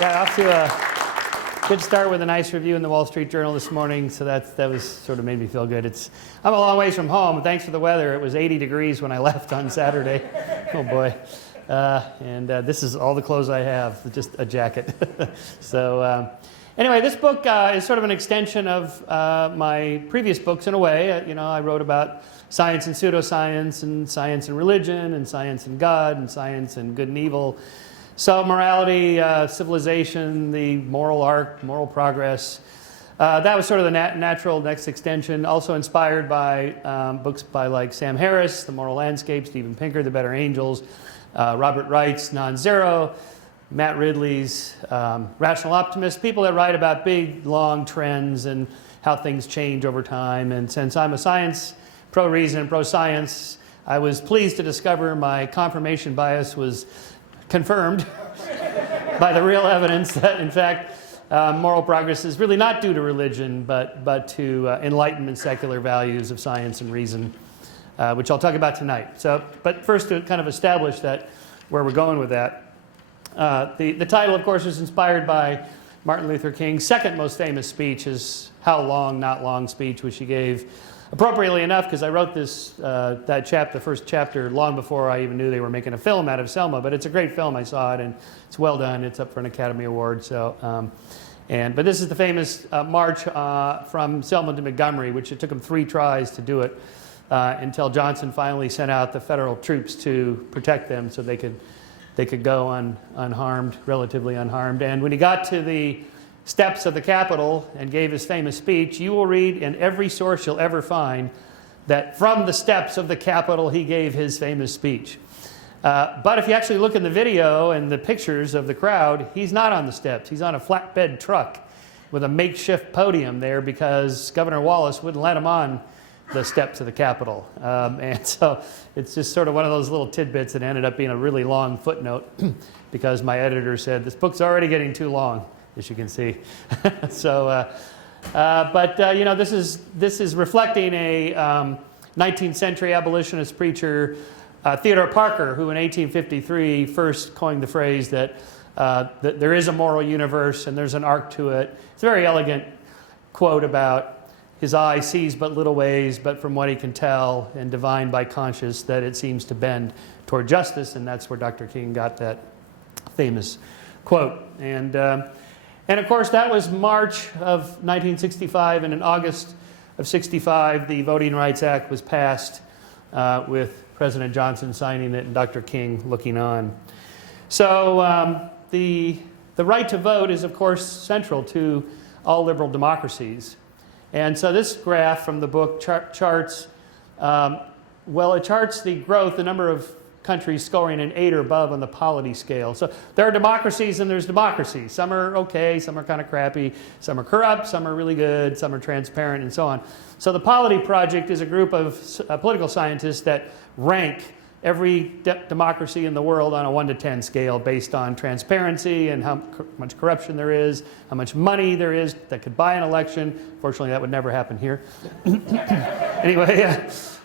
Yeah, off to a good start with a nice review in the Wall Street Journal this morning, so that was sort of made me feel good. I'm a long ways from home. Thanks for the weather. It was 80 degrees when I left on Saturday. Oh boy. And this is all the clothes I have, just a jacket. So anyway, this book is sort of an extension of my previous books in a way. I wrote about science and pseudoscience, and science and religion, and science and God, and science and good and evil. So morality, civilization, the moral arc, moral progress. That was sort of the natural next extension. Also inspired by books by like Sam Harris, The Moral Landscape, Steven Pinker, The Better Angels, Robert Wright's Non-Zero, Matt Ridley's Rational Optimist, people that write about big, long trends and how things change over time. And since I'm a science, pro-reason, pro-science, I was pleased to discover my confirmation bias was confirmed by the real evidence that, in fact, moral progress is really not due to religion, but to Enlightenment secular values of science and reason, which I'll talk about tonight. But first, to kind of establish that where we're going with that, the title, of course, is inspired by Martin Luther King's second most famous speech, his "How Long, Not Long" speech, which he gave appropriately enough, because I wrote the first chapter, long before I even knew they were making a film out of Selma. But it's a great film. I saw it, and it's well done. It's up for an Academy Award. But this is the famous march from Selma to Montgomery, which it took him 3 tries to do it until Johnson finally sent out the federal troops to protect them, so they could go unharmed, relatively unharmed. And when he got to the steps of the Capitol and gave his famous speech, you will read in every source you'll ever find that from the steps of the Capitol he gave his famous speech. But if you actually look in the video and the pictures of the crowd, he's not on the steps. He's on a flatbed truck with a makeshift podium there because Governor Wallace wouldn't let him on the steps of the Capitol. And so it's just sort of one of those little tidbits that ended up being a really long footnote because my editor said, this book's already getting too long, as you can see. This is reflecting a 19th century abolitionist preacher, Theodore Parker, who in 1853 first coined the phrase that there is a moral universe and there's an arc to it. It's a very elegant quote about his eye sees but little ways, but from what he can tell, and divine by conscience, that it seems to bend toward justice, and that's where Dr. King got that famous quote. And of course, that was March of 1965, and in August of 65, the Voting Rights Act was passed with President Johnson signing it and Dr. King looking on. So the right to vote is, of course, central to all liberal democracies. And so this graph from the book charts the growth, the number of countries scoring an 8 or above on the polity scale. So there are democracies and there's democracies. Some are okay, some are kind of crappy, some are corrupt, some are really good, some are transparent, and so on. So the Polity Project is a group of political scientists that rank every democracy in the world on a 1 to 10 scale based on transparency and how much corruption there is, how much money there is that could buy an election. Fortunately, that would never happen here. Anyway,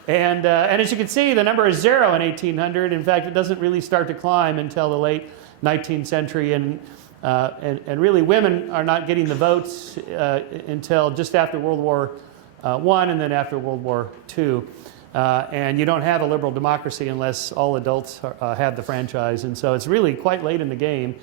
and as you can see, the number is 0 in 1800. In fact, it doesn't really start to climb until the late 19th century, and really women are not getting the votes until just after World War I and then after World War II. And you don't have a liberal democracy unless all adults have the franchise. And so it's really quite late in the game.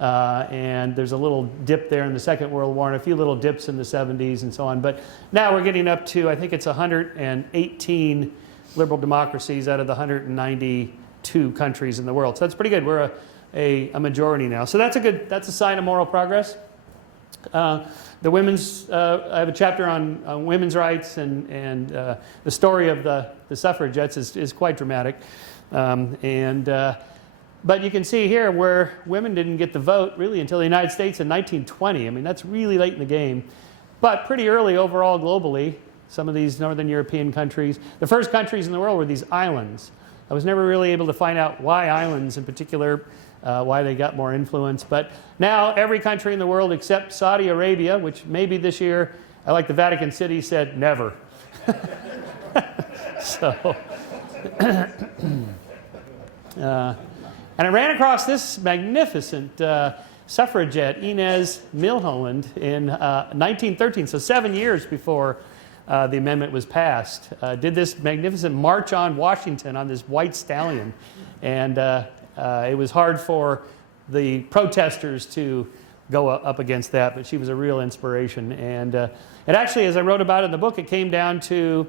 And there's a little dip there in the Second World War and a few little dips in the 70s and so on. But now we're getting up to, I think it's 118 liberal democracies out of the 192 countries in the world. So that's pretty good. We're a majority now. So that's a sign of moral progress. The women's, I have a chapter on women's rights, and the story of the suffragettes is quite dramatic. But you can see here where women didn't get the vote really until the United States in 1920. I mean, that's really late in the game, but pretty early overall globally. Some of these Northern European countries, the first countries in the world were these islands. I was never really able to find out why islands in particular, why they got more influence. But now every country in the world except Saudi Arabia, which maybe this year, like the Vatican City, said never. So, and I ran across this magnificent suffragette Inez Milholland in 1913, so 7 years before the amendment was passed, did this magnificent march on Washington on this white stallion. And it was hard for the protesters to go up against that, but she was a real inspiration. And it actually, as I wrote about it in the book, it came down to,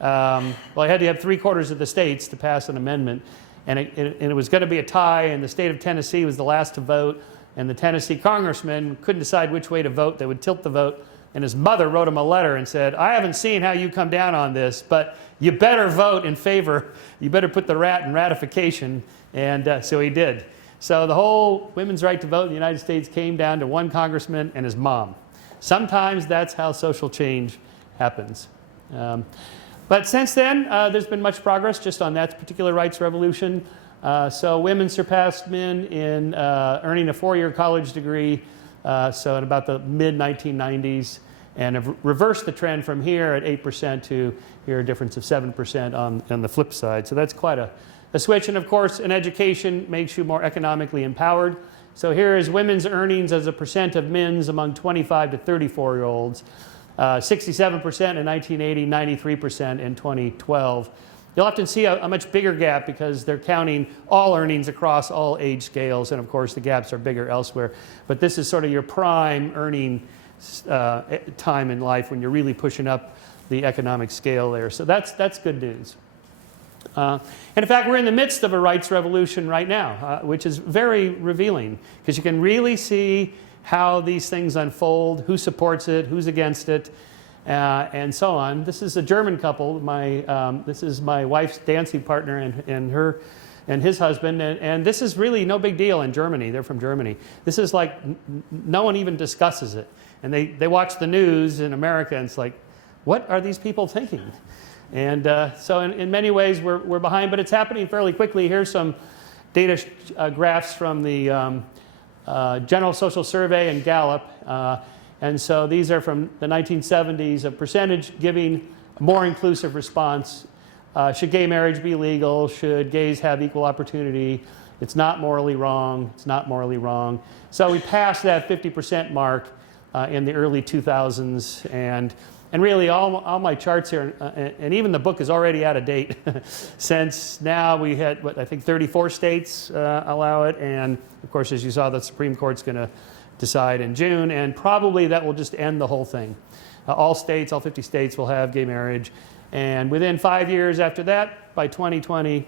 well, I had to have 3/4 of the states to pass an amendment. And it was going to be a tie, and the state of Tennessee was the last to vote. And the Tennessee congressman couldn't decide which way to vote. They would tilt the vote. And his mother wrote him a letter and said, I haven't seen how you come down on this, but you better vote in favor. You better put the rat in ratification. And so he did. So the whole women's right to vote in the United States came down to one congressman and his mom. Sometimes that's how social change happens. But since then, there's been much progress just on that particular rights revolution. So women surpassed men in earning a 4-year college degree, so in about the mid-1990s, and have reversed the trend from here at 8% to here a difference of 7% on the flip side. So that's quite a switch. And of course, an education makes you more economically empowered. So here is women's earnings as a percent of men's among 25 to 34-year-olds. 67% in 1980, 93% in 2012. You'll often see a much bigger gap because they're counting all earnings across all age scales, and of course the gaps are bigger elsewhere. But this is sort of your prime earning time in life when you're really pushing up the economic scale there. So that's good news. And in fact, we're in the midst of a rights revolution right now, which is very revealing because you can really see how these things unfold, who supports it, who's against it, and so on. This is a German couple. This is my wife's dancing partner and his husband, and this is really no big deal in Germany. They're from Germany. This is like no one even discusses it, and they watch the news in America, and it's like, what are these people thinking? And so in many ways we're behind, but it's happening fairly quickly. Here's some data graphs from the General Social Survey and Gallup. And so these are from the 1970s, a percentage giving a more inclusive response. Should gay marriage be legal? Should gays have equal opportunity? It's not morally wrong. It's not morally wrong. So we passed that 50% mark in the early 2000s. And really all my charts here, and even the book is already out of date since now we had, what, I think 34 states allow it. And of course, as you saw, the Supreme Court's going to decide in June, and probably that will just end the whole thing. All 50 states will have gay marriage. And within 5 years after that, by 2020,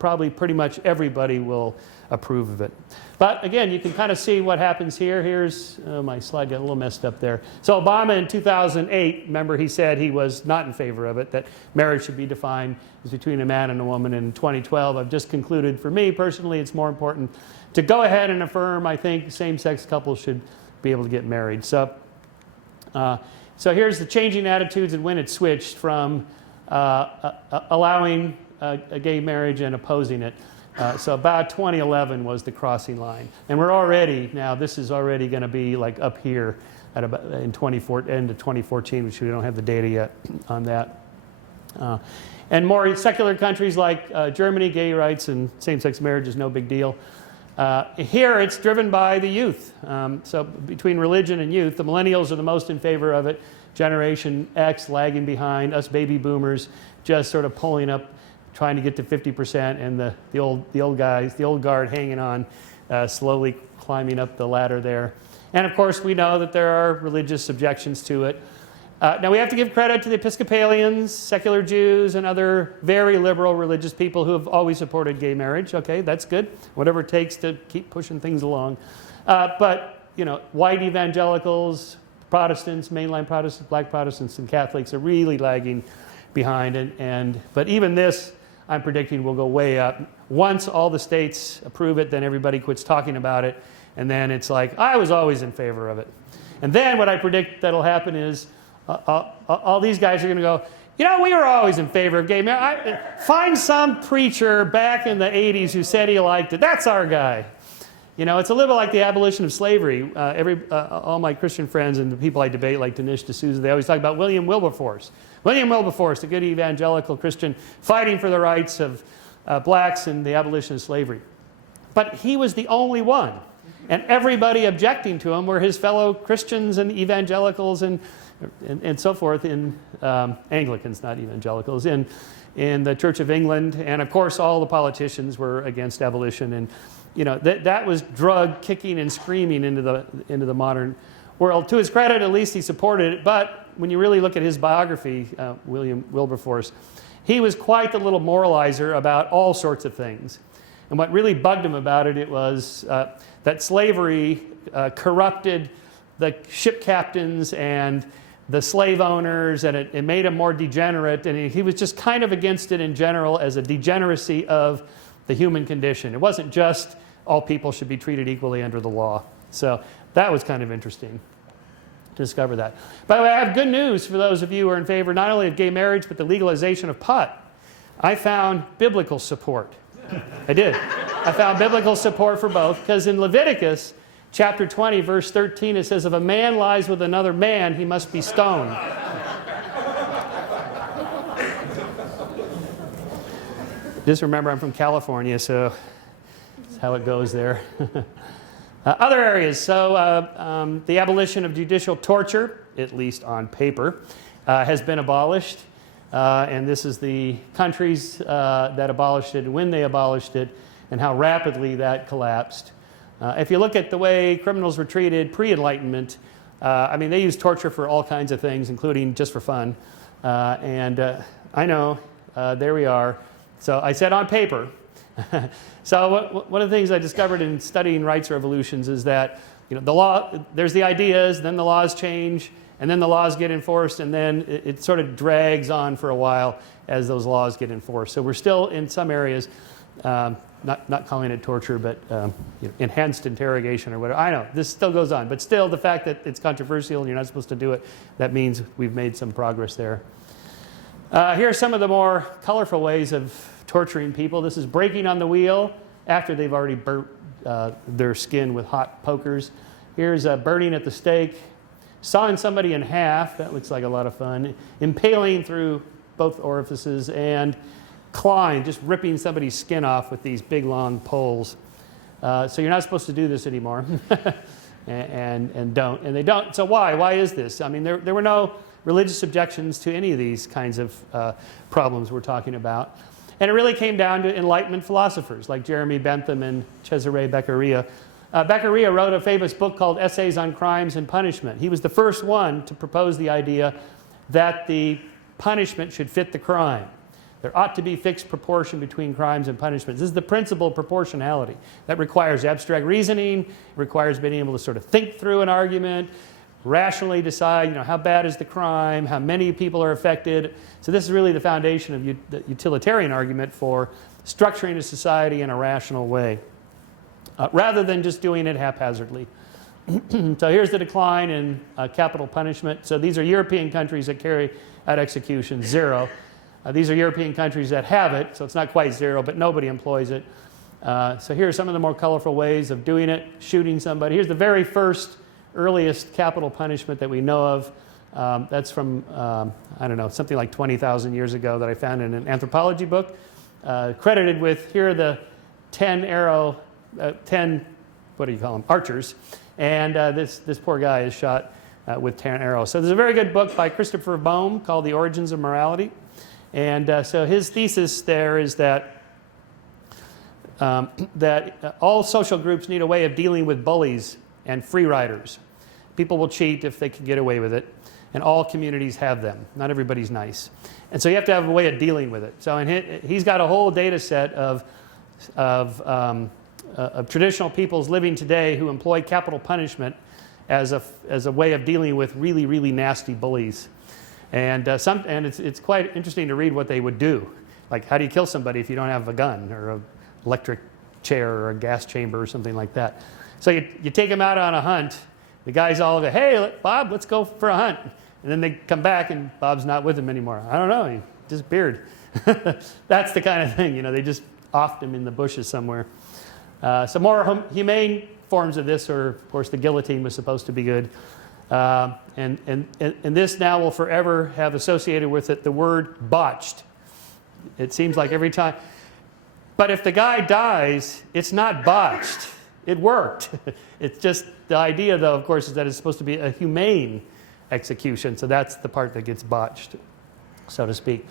probably pretty much everybody will approve of it. But again, you can kind of see what happens here. Here's, my slide got a little messed up there. So Obama in 2008, remember he said he was not in favor of it, that marriage should be defined as between a man and a woman. In 2012, I've just concluded, for me personally, it's more important to go ahead and affirm, I think, same-sex couples should be able to get married. So here's the changing attitudes and when it switched from allowing a gay marriage and opposing it. So about 2011 was the crossing line. And we're already, now this is already going to be like up here at about in end of 2014, which we don't have the data yet on that. And more secular countries like Germany, gay rights and same-sex marriage is no big deal. Here it's driven by the youth. So between religion and youth, the millennials are the most in favor of it. Generation X lagging behind, us baby boomers just sort of pulling up, trying to get to 50%, and the old guys, the old guard hanging on, slowly climbing up the ladder there. And of course we know that there are religious objections to it. Now we have to give credit to the Episcopalians, secular Jews, and other very liberal religious people who have always supported gay marriage. Okay, that's good. Whatever it takes to keep pushing things along. But you know, white evangelicals, Protestants, mainline Protestants, black Protestants, and Catholics are really lagging behind. But even this, I'm predicting, will go way up. Once all the states approve it, then everybody quits talking about it, and then it's like, I was always in favor of it. And then what I predict that'll happen is all these guys are going to go, you know, we were always in favor of gay marriage. Find some preacher back in the 80s who said he liked it. That's our guy. You know, it's a little like the abolition of slavery. All my Christian friends and the people I debate, like Dinesh D'Souza, they always talk about William Wilberforce. William Wilberforce, the good evangelical Christian, fighting for the rights of blacks and the abolition of slavery. But he was the only one And everybody objecting to him were his fellow Christians and evangelicals and so forth in Anglicans, not evangelicals, in the Church of England. And of course, all the politicians were against abolition. And that was drug kicking and screaming into the modern world. To his credit, at least he supported it. But when you really look at his biography, William Wilberforce, he was quite the little moralizer about all sorts of things. And what really bugged him about it was that slavery corrupted the ship captains and the slave owners, and it made him more degenerate. And he was just kind of against it in general as a degeneracy of the human condition. It wasn't just all people should be treated equally under the law. So that was kind of interesting to discover that. By the way, I have good news for those of you who are in favor not only of gay marriage, but the legalization of pot. I found biblical support. I did. I found biblical support for both, because in Leviticus chapter 20, verse 13, it says, if a man lies with another man, he must be stoned. Just remember, I'm from California, so that's how it goes there. Other areas. So the abolition of judicial torture, at least on paper, has been abolished. And this is the countries that abolished it, and when they abolished it, and how rapidly that collapsed. If you look at the way criminals were treated pre-Enlightenment, I mean, they used torture for all kinds of things, including just for fun. I know, there we are. So I said on paper. So one of the things I discovered in studying rights revolutions is that the law, there's the ideas, then the laws change, and then the laws get enforced, and then it sort of drags on for a while as those laws get enforced. So we're still in some areas, not calling it torture, but enhanced interrogation or whatever. I know, this still goes on, but still the fact that it's controversial and you're not supposed to do it, that means we've made some progress there. Here are some of the more colorful ways of torturing people. This is breaking on the wheel after they've already burnt their skin with hot pokers. Here's burning at the stake. Sawing somebody in half, that looks like a lot of fun. Impaling through both orifices, and clawing, just ripping somebody's skin off with these big long poles. So you're not supposed to do this anymore. and don't. And they don't. So why? Why is this? I mean, there were no religious objections to any of these kinds of problems we're talking about. And it really came down to Enlightenment philosophers like Jeremy Bentham and Cesare Beccaria. Beccaria wrote a famous book called Essays on Crimes and Punishment. He was the first one to propose the idea that the punishment should fit the crime. There ought to be fixed proportion between crimes and punishments. This is the principle of proportionality. That requires abstract reasoning, requires being able to sort of think through an argument, rationally decide, how bad is the crime, how many people are affected. So this is really the foundation of the utilitarian argument for structuring a society in a rational way, rather than just doing it haphazardly. So here's the decline in capital punishment. So these are European countries that carry out execution, 0. These are European countries that have it, so it's not quite 0, but nobody employs it. So here are some of the more colorful ways of doing it, shooting somebody. Here's the very first, earliest capital punishment that we know of. That's from, I don't know, something like 20,000 years ago that I found in an anthropology book, credited with, here are the 10 what do you call them, archers. And this poor guy is shot with 10 arrows. So there's a very good book by Christopher Bohm called The Origins of Morality. And so his thesis there is that all social groups need a way of dealing with bullies and free riders. People will cheat if they can get away with it, and all communities have them. Not everybody's nice. And so you have to have a way of dealing with it. So he's got a whole data set of traditional peoples living today who employ capital punishment as a way of dealing with really, really nasty bullies. And it's quite interesting to read what they would do. Like, how do you kill somebody if you don't have a gun or an electric chair or a gas chamber or something like that? So you take them out on a hunt. The guys all go, hey, Bob, let's go for a hunt. And then they come back and Bob's not with them anymore. I don't know, he disappeared. That's the kind of thing, they just offed him in the bushes somewhere. Some more humane forms of this are, of course, the guillotine was supposed to be good. And this now will forever have associated with it the word botched. It seems like every time. But if the guy dies, it's not botched. it worked. It's just the idea, though, of course, is that it's supposed to be a humane execution. So that's the part that gets botched, so to speak.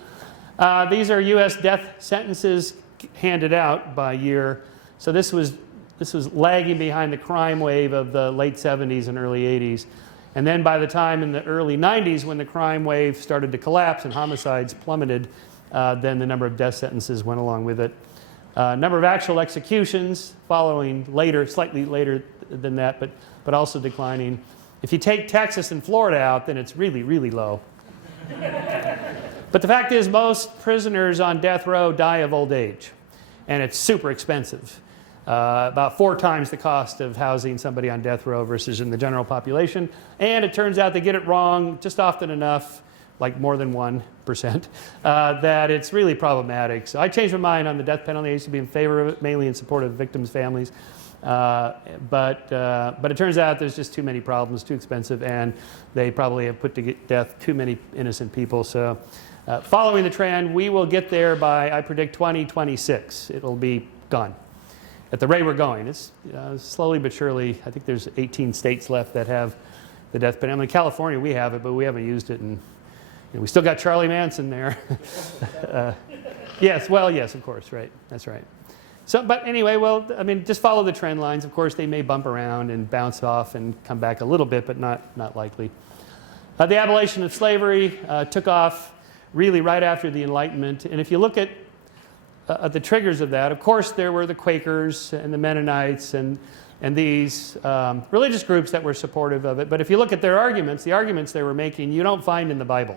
These are U.S. death sentences handed out by year. So this was lagging behind the crime wave of the late 70s and early 80s. And then by the time in the early 90s, when the crime wave started to collapse and homicides plummeted, then the number of death sentences went along with it. Number of actual executions following later, slightly later than that, but also declining. If you take Texas and Florida out, then it's really, really low. But the fact is, most prisoners on death row die of old age, and it's super expensive. About 4 times the cost of housing somebody on death row versus in the general population. And it turns out they get it wrong just often enough, like more than 1%, that it's really problematic. So I changed my mind on the death penalty. I used to be in favor of it, mainly in support of victims' families. But it turns out there's just too many problems, too expensive, and they probably have put to death too many innocent people. So following the trend, we will get there by, I predict, 2026. It'll be gone. At the rate we're going, it's slowly but surely. I think there's 18 states left that have the death penalty. I mean, California, we have it, but we haven't used it, and we still got Charlie Manson there. Yes, well, yes, of course, right. That's right. So, but anyway, well, I mean, just follow the trend lines. Of course, they may bump around and bounce off and come back a little bit, but not likely. The abolition of slavery took off really right after the Enlightenment, and if you look at the triggers of that, of course, there were the Quakers and the Mennonites and these religious groups that were supportive of it. But if you look at their arguments, the arguments they were making, you don't find in the Bible.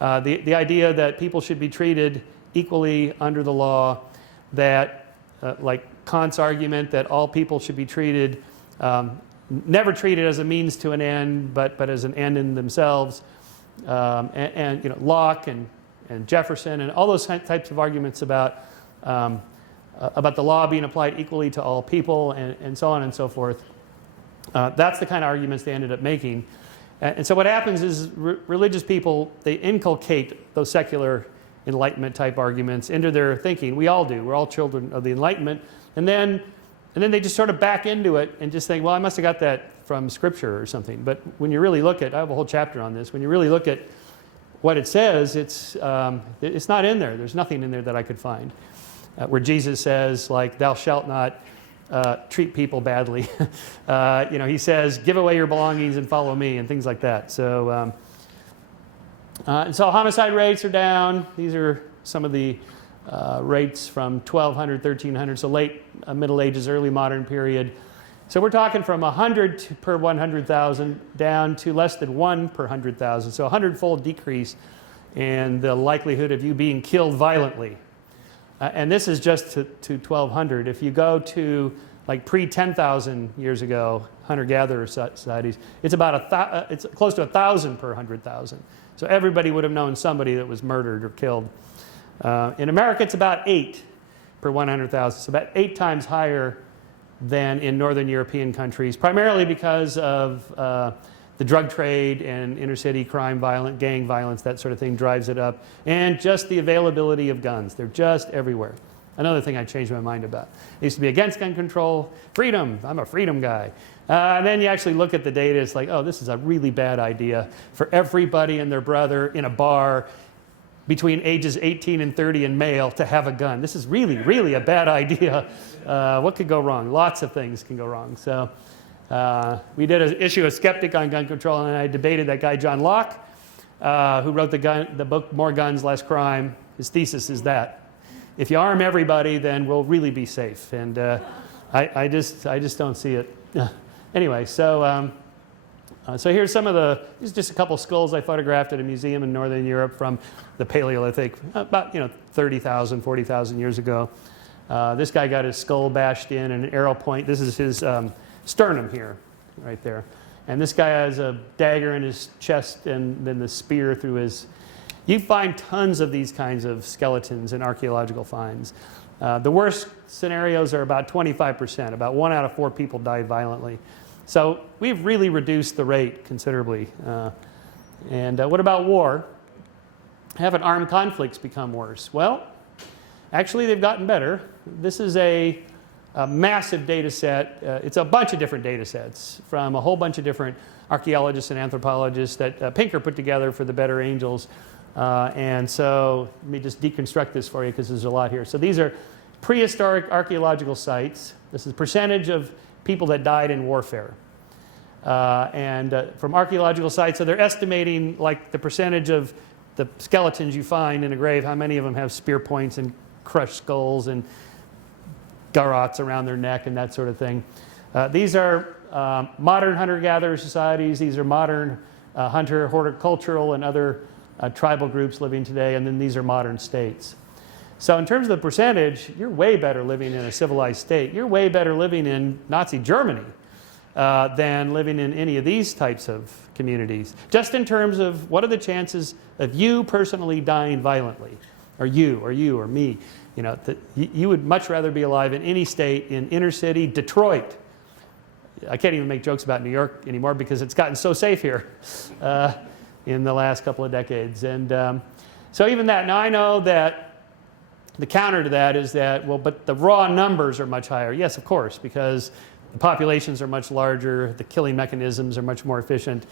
The idea that people should be treated equally under the law, that like Kant's argument that all people should be treated, never treated as a means to an end, but as an end in themselves, and you know, Locke and Jefferson and all those types of arguments about the law being applied equally to all people and so on and so forth. That's the kind of arguments they ended up making. And so what happens is religious people, they inculcate those secular Enlightenment type arguments into their thinking. We all do. We're all children of the Enlightenment. And then they just sort of back into it and just think, well, I must have got that from Scripture or something. But when you really look at, I have a whole chapter on this, when you really look at what it says, it's not in there. There's nothing in there that I could find where Jesus says, like, thou shalt not treat people badly. You know, he says, give away your belongings and follow me, and things like that. So, and so homicide rates are down. These are some of the rates from 1200, 1300, so late Middle Ages, early modern period. So we're talking from 100 per 100,000 down to less than 1 per 100,000. So a 100-fold decrease in the likelihood of you being killed violently. And this is just to 1200. If you go to like pre-10,000 years ago, hunter-gatherer societies, it's about it's close to 1,000 per 100,000. So everybody would have known somebody that was murdered or killed. In America, it's about 8 per 100,000. So about 8 times higher than in northern European countries, primarily because of the drug trade and inner-city crime, gang violence, that sort of thing drives it up, and just the availability of guns. They're just everywhere. Another thing I changed my mind about. I used to be against gun control. Freedom, I'm a freedom guy. And then you actually look at the data, it's like, oh, this is a really bad idea for everybody and their brother in a bar between ages 18 and 30 and male to have a gun. This is really, really a bad idea. What could go wrong? Lots of things can go wrong. So we did an issue of Skeptic on gun control, and I debated that guy John Locke, who wrote the book More Guns, Less Crime. His thesis is that if you arm everybody, then we'll really be safe. And I just don't see it. Anyway, so here's some of these are just a couple skulls I photographed at a museum in Northern Europe from the Paleolithic, about 30,000, 40,000 years ago. This guy got his skull bashed in and an arrow point. This is his sternum here, right there. And this guy has a dagger in his chest and then the spear through his... You find tons of these kinds of skeletons in archaeological finds. The worst scenarios are about 25%. About 1 out of 4 people die violently. So we've really reduced the rate considerably. And what about war? Haven't armed conflicts become worse? Well, actually they've gotten better. This is a a massive data set. It's a bunch of different data sets from a whole bunch of different archaeologists and anthropologists that Pinker put together for the Better Angels. And so let me just deconstruct this for you because there's a lot here. So these are prehistoric archaeological sites. This is percentage of people that died in warfare. From archaeological sites, so they're estimating like the percentage of the skeletons you find in a grave, how many of them have spear points and crushed skulls and garrots around their neck and that sort of thing. These are modern hunter-gatherer societies. These are modern hunter, horticultural, and other tribal groups living today. And then these are modern states. So in terms of the percentage, you're way better living in a civilized state. You're way better living in Nazi Germany than living in any of these types of communities. Just in terms of what are the chances of you personally dying violently, or you, or me. You know, you would much rather be alive in any state, in inner city, Detroit. I can't even make jokes about New York anymore because it's gotten so safe here in the last couple of decades. And so even that, now I know that the counter to that is that, well, but the raw numbers are much higher. Yes, of course, because the populations are much larger, the killing mechanisms are much more efficient,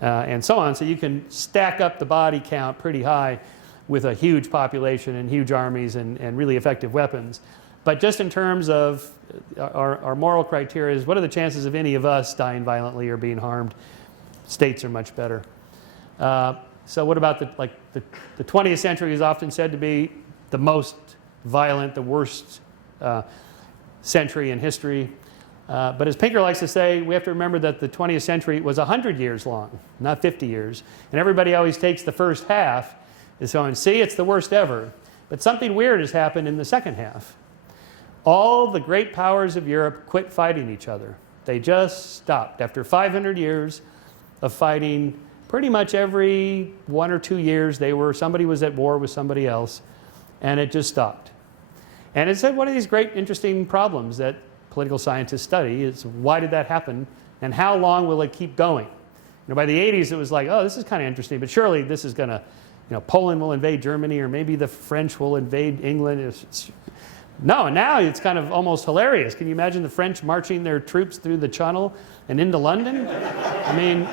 and so on. So you can stack up the body count pretty high with a huge population and huge armies and really effective weapons. But just in terms of our moral criteria is what are the chances of any of us dying violently or being harmed? States are much better. So what about the 20th century is often said to be the most violent, the worst century in history. But as Pinker likes to say, we have to remember that the 20th century was 100 years long, not 50 years. And everybody always takes the first half and so on. See, it's the worst ever. But something weird has happened in the second half. All the great powers of Europe quit fighting each other. They just stopped. After 500 years of fighting, pretty much every 1 or 2 years, somebody was at war with somebody else, and it just stopped. And it's one of these great, interesting problems that political scientists study is why did that happen, and how long will it keep going? You know, by the 80s, it was like, oh, this is kind of interesting, but surely this is going to, you know, Poland will invade Germany, or maybe the French will invade England. No, now it's kind of almost hilarious. Can you imagine the French marching their troops through the Channel and into London? I mean,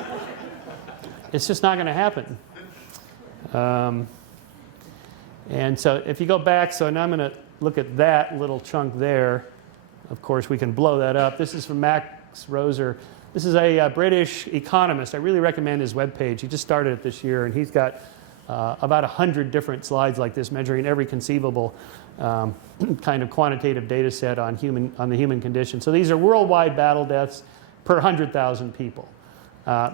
it's just not going to happen. And so if you go back, so now I'm going to look at that little chunk there. Of course, we can blow that up. This is from Max Roser. This is a British economist. I really recommend his webpage. He just started it this year, and he's got about 100 different slides like this, measuring every conceivable kind of quantitative data set on the human condition. So these are worldwide battle deaths per 100,000 people.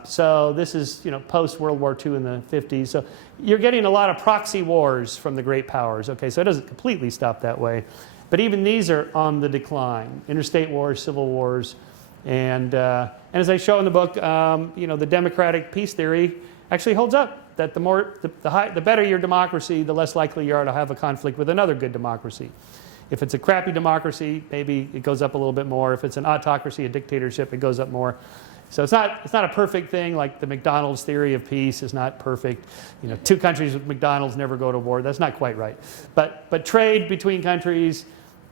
So this is, you know, post-World War II in the 50s. So you're getting a lot of proxy wars from the great powers. Okay, so it doesn't completely stop that way. But even these are on the decline. Interstate wars, civil wars. And as I show in the book, you know, the democratic peace theory actually holds up. That the better your democracy, the less likely you are to have a conflict with another good democracy. If it's a crappy democracy, maybe it goes up a little bit more. If it's an autocracy, a dictatorship, it goes up more. So it's not a perfect thing, like the McDonald's theory of peace is not perfect. You know, 2 countries with McDonald's never go to war. That's not quite right. But trade between countries,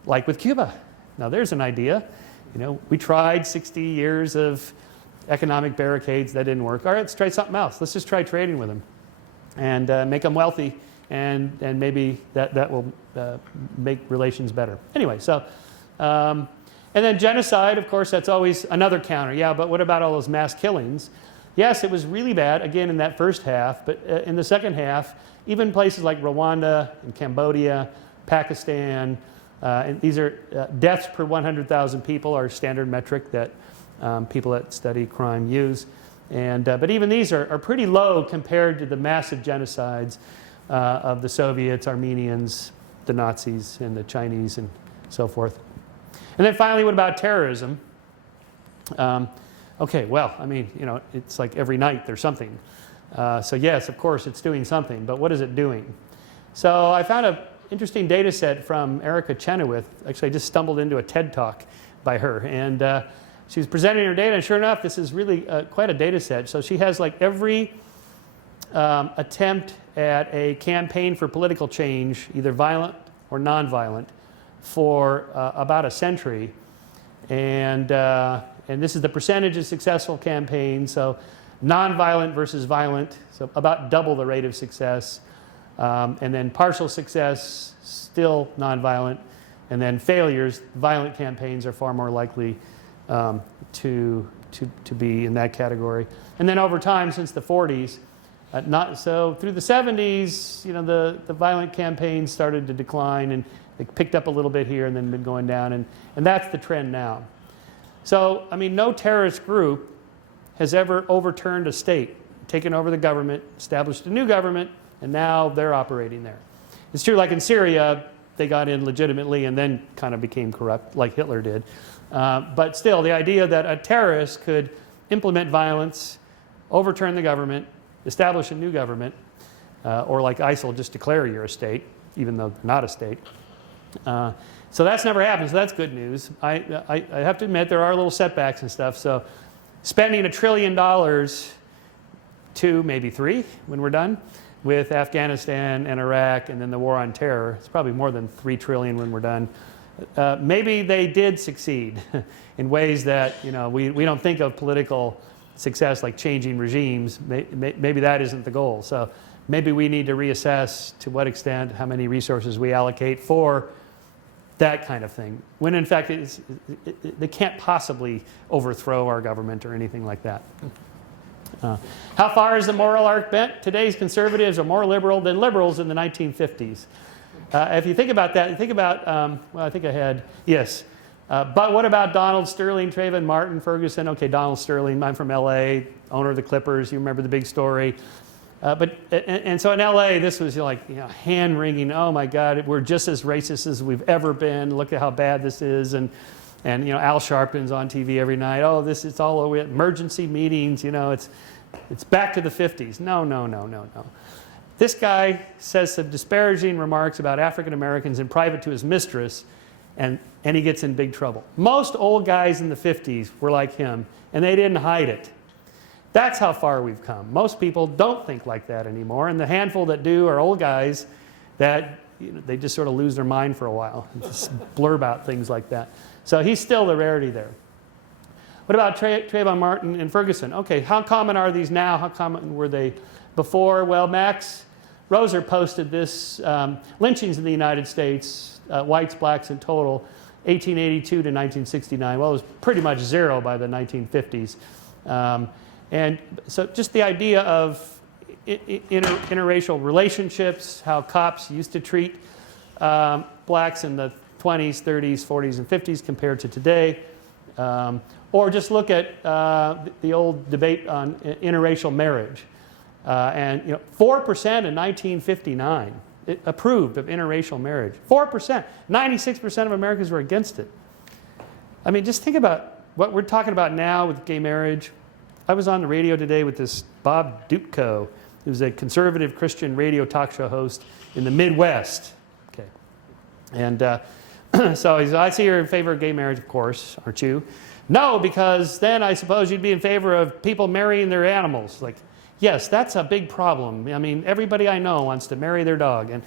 like with Cuba. Now there's an idea. You know, we tried 60 years of economic barricades. That didn't work. All right, let's try something else. Let's just try trading with them and make them wealthy, and maybe that will make relations better. Anyway, so... and then genocide, of course, that's always another counter. Yeah, but what about all those mass killings? Yes, it was really bad, again, in that first half. But in the second half, even places like Rwanda and Cambodia, Pakistan, and these are deaths per 100,000 people are standard metric that people that study crime use. But even these are pretty low compared to the massive genocides of the Soviets, Armenians, the Nazis, and the Chinese, and so forth. And then finally, what about terrorism? Okay, well, I mean, you know, it's like every night there's something. So yes, of course, it's doing something, but what is it doing? So I found an interesting data set from Erica Chenoweth. Actually, I just stumbled into a TED Talk by her, and she was presenting her data, and sure enough, this is really quite a data set. So she has like every attempt at a campaign for political change, either violent or nonviolent, for about a century. And this is the percentage of successful campaigns. So nonviolent versus violent, so about double the rate of success. And then partial success, still nonviolent. And then failures, violent campaigns are far more likely to be in that category. And then over time, since the 40s, through the 70s, the violent campaigns started to decline, and they picked up a little bit here and then been going down, and that's the trend now. So, I mean, no terrorist group has ever overturned a state, taken over the government, established a new government, and now they're operating there. It's true, like in Syria, they got in legitimately and then kind of became corrupt, like Hitler did. But still, the idea that a terrorist could implement violence, overturn the government, establish a new government, or like ISIL, just declare you're a state, even though they're not a state. So that's never happened, so that's good news. I have to admit there are little setbacks and stuff. So spending $1 trillion, 2, maybe 3 when we're done, with Afghanistan and Iraq and then the war on terror. It's probably more than $3 trillion when we're done. Maybe they did succeed in ways that we don't think of political success like changing regimes. Maybe that isn't the goal. So maybe we need to reassess to what extent, how many resources we allocate for that kind of thing. When in fact, they can't possibly overthrow our government or anything like that. How far is the moral arc bent? Today's conservatives are more liberal than liberals in the 1950s. If you think about that, you think about, well, I think I had, yes. But what about Donald Sterling, Trayvon Martin, Ferguson? Okay, Donald Sterling, I'm from LA, owner of the Clippers. You remember the big story. And so in LA, this was like hand-wringing. Oh my God, we're just as racist as we've ever been. Look at how bad this is. And Al Sharpton's on TV every night. Oh, it's all over. Emergency meetings. It's back to the 50s. No. This guy says some disparaging remarks about African Americans in private to his mistress, and he gets in big trouble. Most old guys in the 50s were like him, and they didn't hide it. That's how far we've come. Most people don't think like that anymore, and the handful that do are old guys that they just sort of lose their mind for a while and just blurb out things like that. So he's still the rarity there. What about Trayvon Martin and Ferguson? Okay, how common are these now? How common were they before? Well, Max Roser posted this, lynchings in the United States, whites, blacks in total, 1882 to 1969. Well, it was pretty much zero by the 1950s. And so just the idea of interracial relationships, how cops used to treat blacks in the 20s, 30s, 40s, and 50s compared to today. Or just look at the old debate on interracial marriage. And 4% in 1959 approved of interracial marriage. 4%. 96% of Americans were against it. I mean, just think about what we're talking about now with gay marriage. I was on the radio today with this Bob Dutko, who's a conservative Christian radio talk show host in the Midwest. Okay. And so he said, I see you're in favor of gay marriage, of course, aren't you? No, because then I suppose you'd be in favor of people marrying their animals. Like, yes, that's a big problem. I mean, everybody I know wants to marry their dog. And,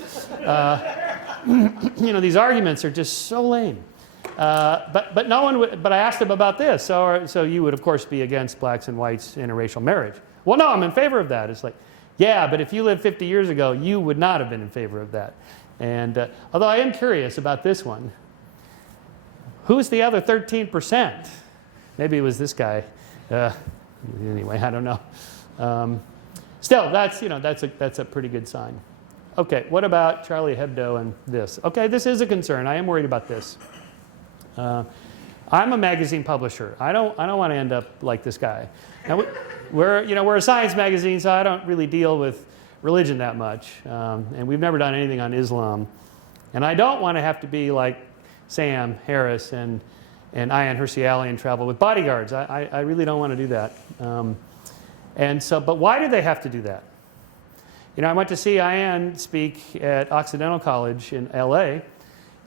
these arguments are just so lame. But no one would, but I asked him about this. So you would, of course, be against blacks and whites interracial marriage. Well, no, I'm in favor of that. It's like, yeah, but if you lived 50 years ago, you would not have been in favor of that. And although I am curious about this one, who's the other 13%? Maybe it was this guy. Anyway, I don't know. Still, that's a pretty good sign. Okay, what about Charlie Hebdo and this? Okay, this is a concern. I am worried about this. I'm a magazine publisher. I don't want to end up like this guy. Now, we're a science magazine, so I don't really deal with religion that much, and we've never done anything on Islam. And I don't want to have to be like Sam Harris and Ayaan Hirsi Ali and travel with bodyguards. I really don't want to do that. But why do they have to do that? I went to see Ayaan speak at Occidental College in LA,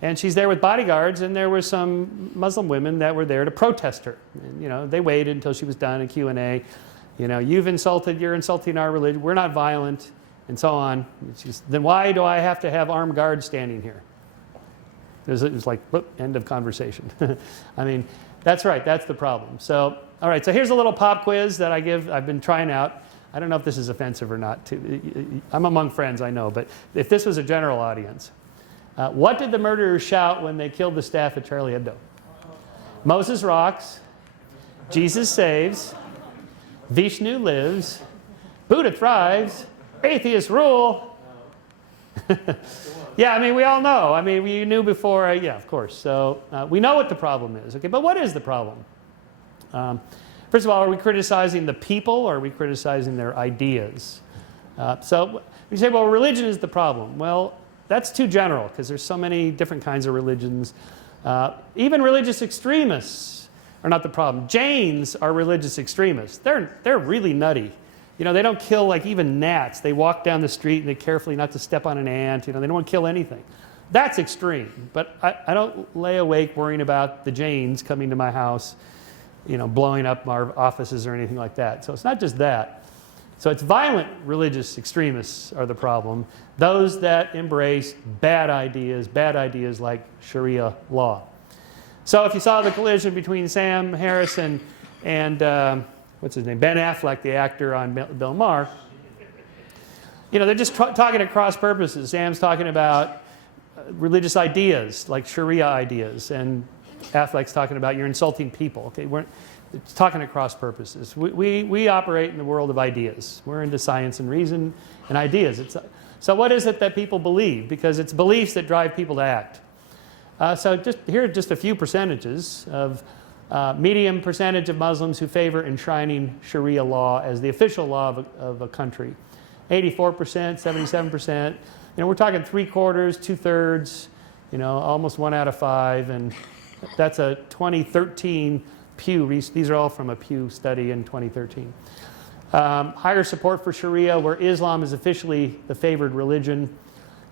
and she's there with bodyguards, and there were some Muslim women that were there to protest her. And, they waited until she was done in Q&A. You're insulting our religion, we're not violent, and so on. Then why do I have to have armed guards standing here? It was like, whoop, end of conversation. I mean, that's right. That's the problem. So, all right. So here's a little pop quiz that I've been trying out. I don't know if this is offensive or not. I'm among friends, I know. But if this was a general audience, what did the murderers shout when they killed the staff at Charlie Hebdo? Moses rocks, Jesus saves, Vishnu lives, Buddha thrives, atheists rule. Yeah, I mean, we all know. I mean, we knew before. Yeah, of course. So we know what the problem is. Okay, but what is the problem? First of all, are we criticizing the people or are we criticizing their ideas? So you say, well, religion is the problem. Well, that's too general because there's so many different kinds of religions. Even religious extremists are not the problem. Jains are religious extremists. They're really nutty. You know, they don't kill like even gnats. They walk down the street and they carefully not to step on an ant. You know, they don't want to kill anything. That's extreme. But I don't lay awake worrying about the Jains coming to my house, you know, blowing up our offices or anything like that. So it's not just that. So it's violent religious extremists are the problem. Those that embrace bad ideas like Sharia law. So if you saw the collision between Sam Harris and what's his name, Ben Affleck, the actor on Bill Maher, you know, they're just talking at cross purposes. Sam's talking about religious ideas like Sharia ideas, and Affleck's talking about you're insulting people. Okay, it's talking at cross purposes. We operate in the world of ideas. We're into science and reason and ideas. So what is it that people believe? Because it's beliefs that drive people to act. So here are just a few percentages of medium percentage of Muslims who favor enshrining Sharia law as the official law of a country. 84%, 77%. You know, we're talking 3/4, 2/3. You know, almost 1 out of 5, and that's a 2013 Pew. These are all from a Pew study in 2013. Higher support for Sharia, where Islam is officially the favored religion.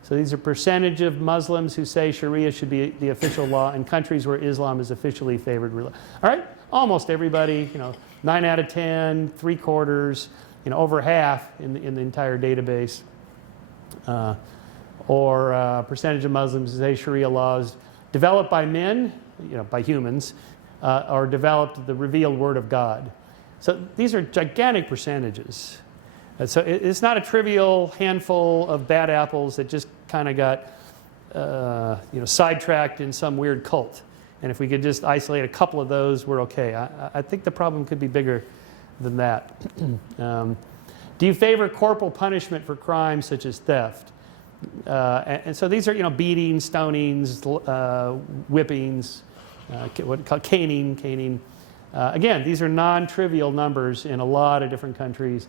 So these are percentage of Muslims who say Sharia should be the official law in countries where Islam is officially favored religion. All right, almost everybody. You know, 9 out of 10, 3/4. You know, over half in the entire database. Or percentage of Muslims who say Sharia laws developed by men, you know, by humans, or developed the revealed word of God. So these are gigantic percentages. So it's not a trivial handful of bad apples that just kind of got you know, sidetracked in some weird cult. And if we could just isolate a couple of those, we're okay. I think the problem could be bigger than that. Do you favor corporal punishment for crimes such as theft? And so these are, you know, beatings, stonings, whippings, what called caning. Again, these are non-trivial numbers in a lot of different countries.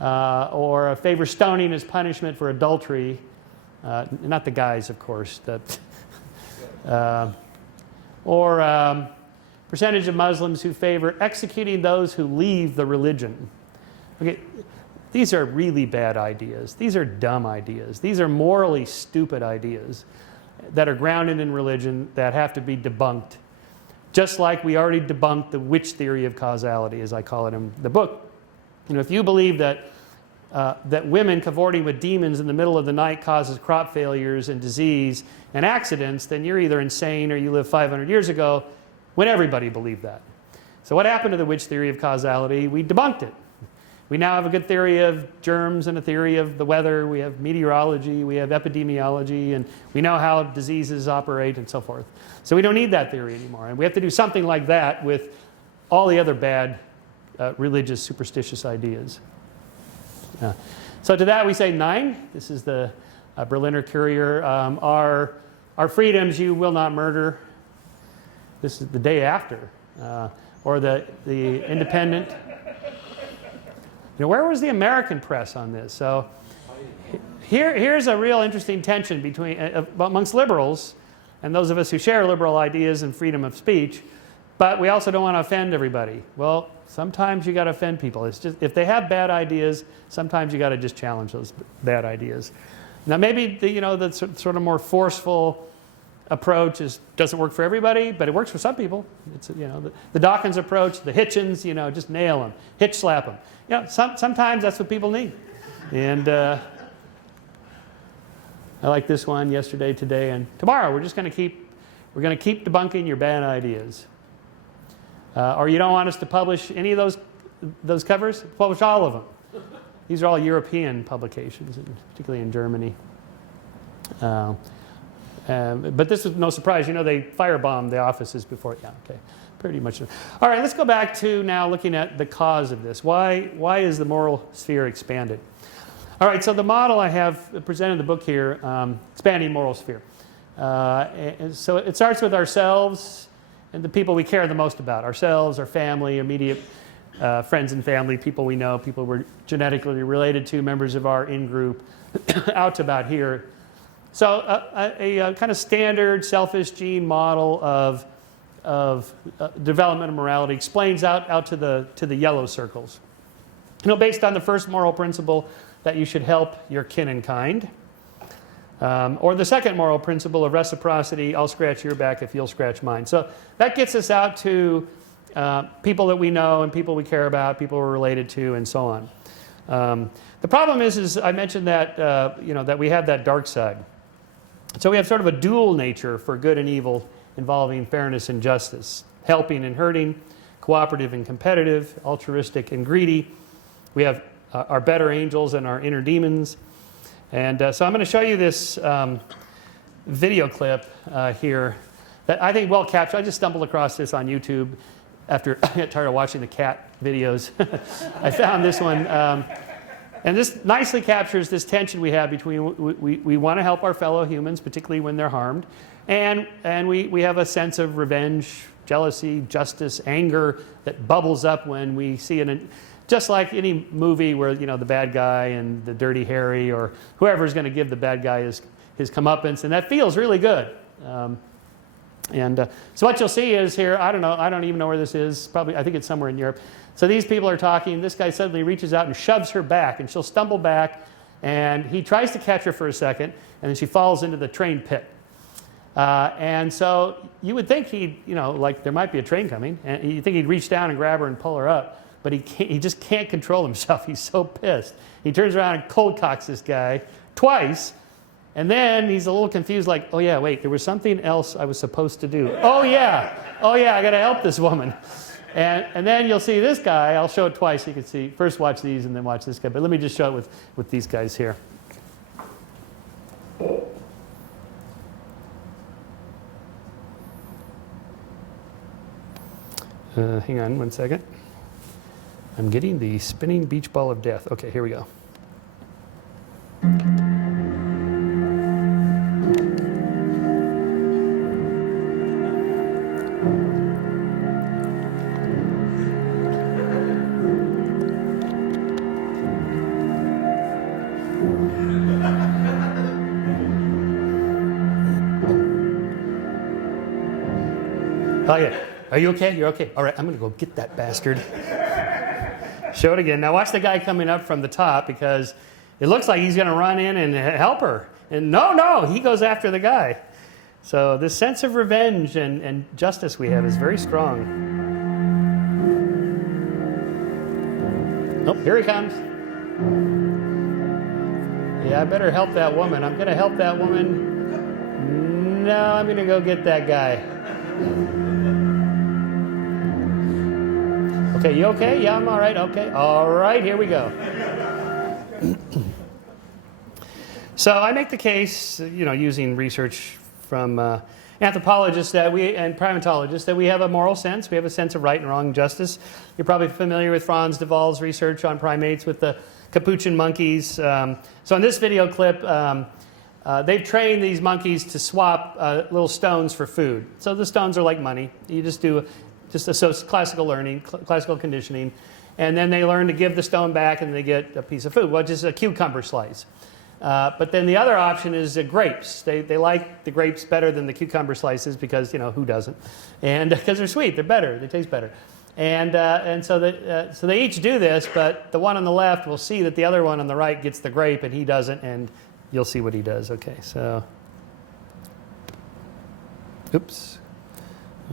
Or favor stoning as punishment for adultery. Not the guys, of course. Or percentage of Muslims who favor executing those who leave the religion. Okay, these are really bad ideas. These are dumb ideas. These are morally stupid ideas that are grounded in religion that have to be debunked. Just like we already debunked the witch theory of causality, as I call it in the book. You know, if you believe that women cavorting with demons in the middle of the night causes crop failures and disease and accidents, then you're either insane or you lived 500 years ago when everybody believed that. So what happened to the witch theory of causality? We debunked it. We now have a good theory of germs and a theory of the weather. We have meteorology, we have epidemiology, and we know how diseases operate and so forth. So we don't need that theory anymore. And we have to do something like that with all the other bad religious, superstitious ideas. So to that we say 9. This is the Berliner Courier. Our freedoms you will not murder. This is the day after. Or the Independent. You know, where was the American press on this? So here's a real interesting tension between amongst liberals and those of us who share liberal ideas and freedom of speech, but we also don't want to offend everybody. Well, sometimes you got to offend people. It's just if they have bad ideas, sometimes you got to just challenge those bad ideas. Now maybe the sort of more forceful approach doesn't work for everybody, but it works for some people. It's the Dawkins approach, the Hitchens, just nail them, hitch slap them. Sometimes that's what people need. And I like this one: yesterday, today, and tomorrow. We're just going to keep we're going to keep debunking your bad ideas. Or you don't want us to publish any of those covers? Publish all of them. These are all European publications, particularly in Germany. But this is no surprise. You know, they firebombed the offices before. Yeah, okay. Pretty much. All right, let's go back to now looking at the cause of this. Why is the moral sphere expanded? All right, so the model I have presented in the book here, expanding moral sphere. And so it starts with ourselves and the people we care the most about. Ourselves, our family, immediate friends and family, people we know, people we're genetically related to, members of our in-group, out to about here. So a kind of standard selfish gene model of development of morality explains out to the yellow circles. You know, based on the first moral principle that you should help your kin and kind. Or the second moral principle of reciprocity, I'll scratch your back if you'll scratch mine. So that gets us out to people that we know and people we care about, people we're related to, and so on. The problem is I mentioned that, you know, that we have that dark side. So we have sort of a dual nature for good and evil involving fairness and justice, helping and hurting, cooperative and competitive, altruistic and greedy. We have our better angels and our inner demons. And so I'm going to show you this video clip here that I think well captured. I just stumbled across this on YouTube after I got tired of watching the cat videos. I found this one. And this nicely captures this tension we have between we want to help our fellow humans, particularly when they're harmed, and we have a sense of revenge, jealousy, justice, anger that bubbles up when we see it. Just like any movie where, you know, the bad guy and the Dirty Harry or whoever is going to give the bad guy his comeuppance, and that feels really good. So what you'll see is here, I don't even know where this is. Probably, I think it's somewhere in Europe. So these people are talking. This guy suddenly reaches out and shoves her back, and she'll stumble back, and he tries to catch her for a second, and then she falls into the train pit. And so you would think he'd, you know, like there might be a train coming, and you think he'd reach down and grab her and pull her up. But he just can't control himself. He's so pissed. He turns around and cold cocks this guy twice. And then he's a little confused, like, oh yeah, wait, there was something else I was supposed to do. Oh yeah, I got to help this woman. And then you'll see this guy. I'll show it twice so you can see. First watch these and then watch this guy. But let me just show it with these guys here. Hang on one second. I'm getting the spinning beach ball of death. Okay, here we go. Oh yeah. Are you okay? You're okay. All right, I'm going to go get that bastard. Show it again. Now watch the guy coming up from the top because it looks like he's going to run in and help her. And no, he goes after the guy. So this sense of revenge and justice we have is very strong. Oh, here he comes. Yeah, I better help that woman. I'm going to help that woman. No, I'm going to go get that guy. Okay, you okay? Yeah, I'm all right. Okay. All right, here we go. So I make the case, you know, using research from anthropologists and primatologists that we have a moral sense. We have a sense of right and wrong, justice. You're probably familiar with Franz de Waal's research on primates with the capuchin monkeys. So in this video clip, they've trained these monkeys to swap little stones for food. So the stones are like money. You just do classical learning, classical conditioning, and then they learn to give the stone back and they get a piece of food, which is a cucumber slice. But then the other option is grapes. They like the grapes better than the cucumber slices because, you know, who doesn't? And because they're sweet, they're better, they taste better. And so they each do this, but the one on the left will see that the other one on the right gets the grape and he doesn't, and you'll see what he does. Okay, so, oops,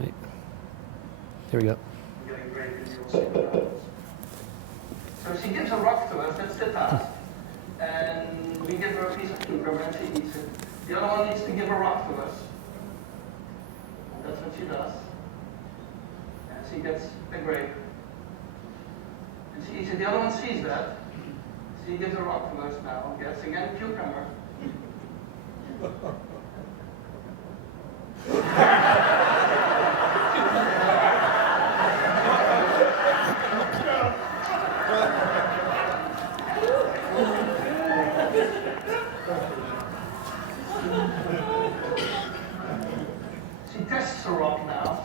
wait. Here we go. So she gives a rock to us, that's the task. And we give her a piece of cucumber and she eats it. The other one needs to give a rock to us. she does. And she gets a grape. And she eats it. The other one sees that. She gives a rock to us now. Gets again cucumber. She tests the rock now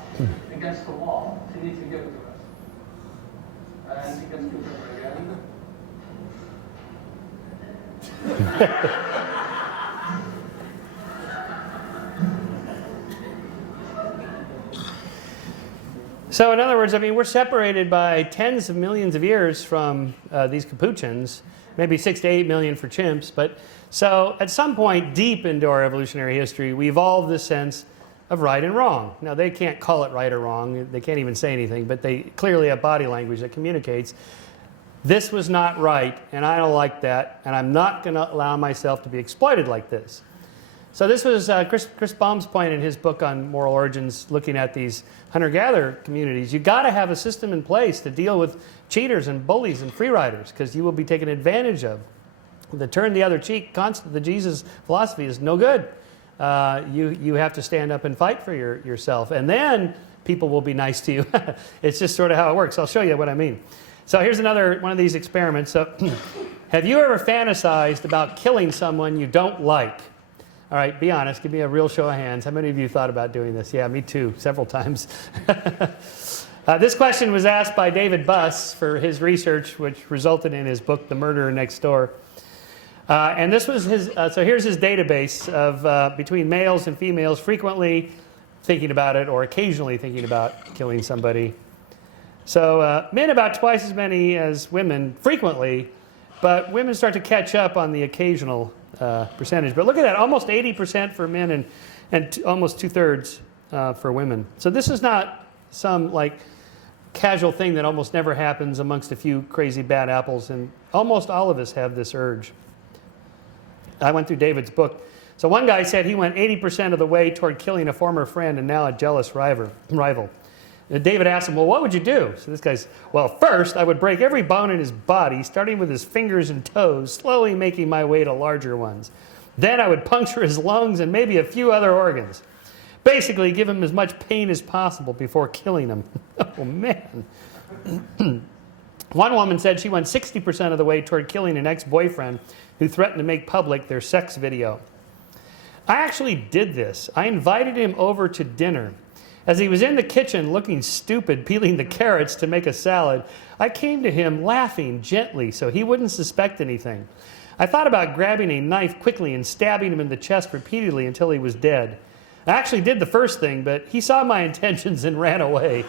against the wall. She needs to give it to us. And she gets cucumber again. So in other words, I mean, we're separated by tens of millions of years from these capuchins, maybe 6 to 8 million for chimps. But so at some point deep into our evolutionary history, we evolved this sense of right and wrong. Now, they can't call it right or wrong. They can't even say anything, but they clearly have body language that communicates this was not right, and I don't like that, and I'm not going to allow myself to be exploited like this. So this was Chris Baum's point in his book on moral origins, looking at these hunter-gatherer communities. You've got to have a system in place to deal with cheaters and bullies and free riders, because you will be taken advantage of. The turn the other cheek, the Jesus philosophy is no good. You have to stand up and fight for yourself, and then people will be nice to you. It's just sort of how it works. I'll show you what I mean. So here's another one of these experiments. So, have you ever fantasized about killing someone you don't like? All right, be honest. Give me a real show of hands. How many of you thought about doing this? Yeah, me too, several times. This question was asked by David Buss for his research, which resulted in his book, The Murderer Next Door. And this was his, so here's his database of between males and females frequently thinking about it or occasionally thinking about killing somebody. So men about twice as many as women frequently, but women start to catch up on the occasional percentage. But look at that, almost 80% for men and almost 2/3 for women. So this is not some like casual thing that almost never happens amongst a few crazy bad apples, and almost all of us have this urge. I went through David's book. So one guy said he went 80% of the way toward killing a former friend and now a jealous rival. David asked him, well, what would you do? So this guy's, well, first I would break every bone in his body, starting with his fingers and toes, slowly making my way to larger ones. Then I would puncture his lungs and maybe a few other organs. Basically, give him as much pain as possible before killing him. Oh, man. One woman said she went 60% of the way toward killing an ex-boyfriend who threatened to make public their sex video. I actually did this. I invited him over to dinner. As he was in the kitchen looking stupid, peeling the carrots to make a salad, I came to him laughing gently so he wouldn't suspect anything. I thought about grabbing a knife quickly and stabbing him in the chest repeatedly until he was dead. I actually did the first thing, but he saw my intentions and ran away.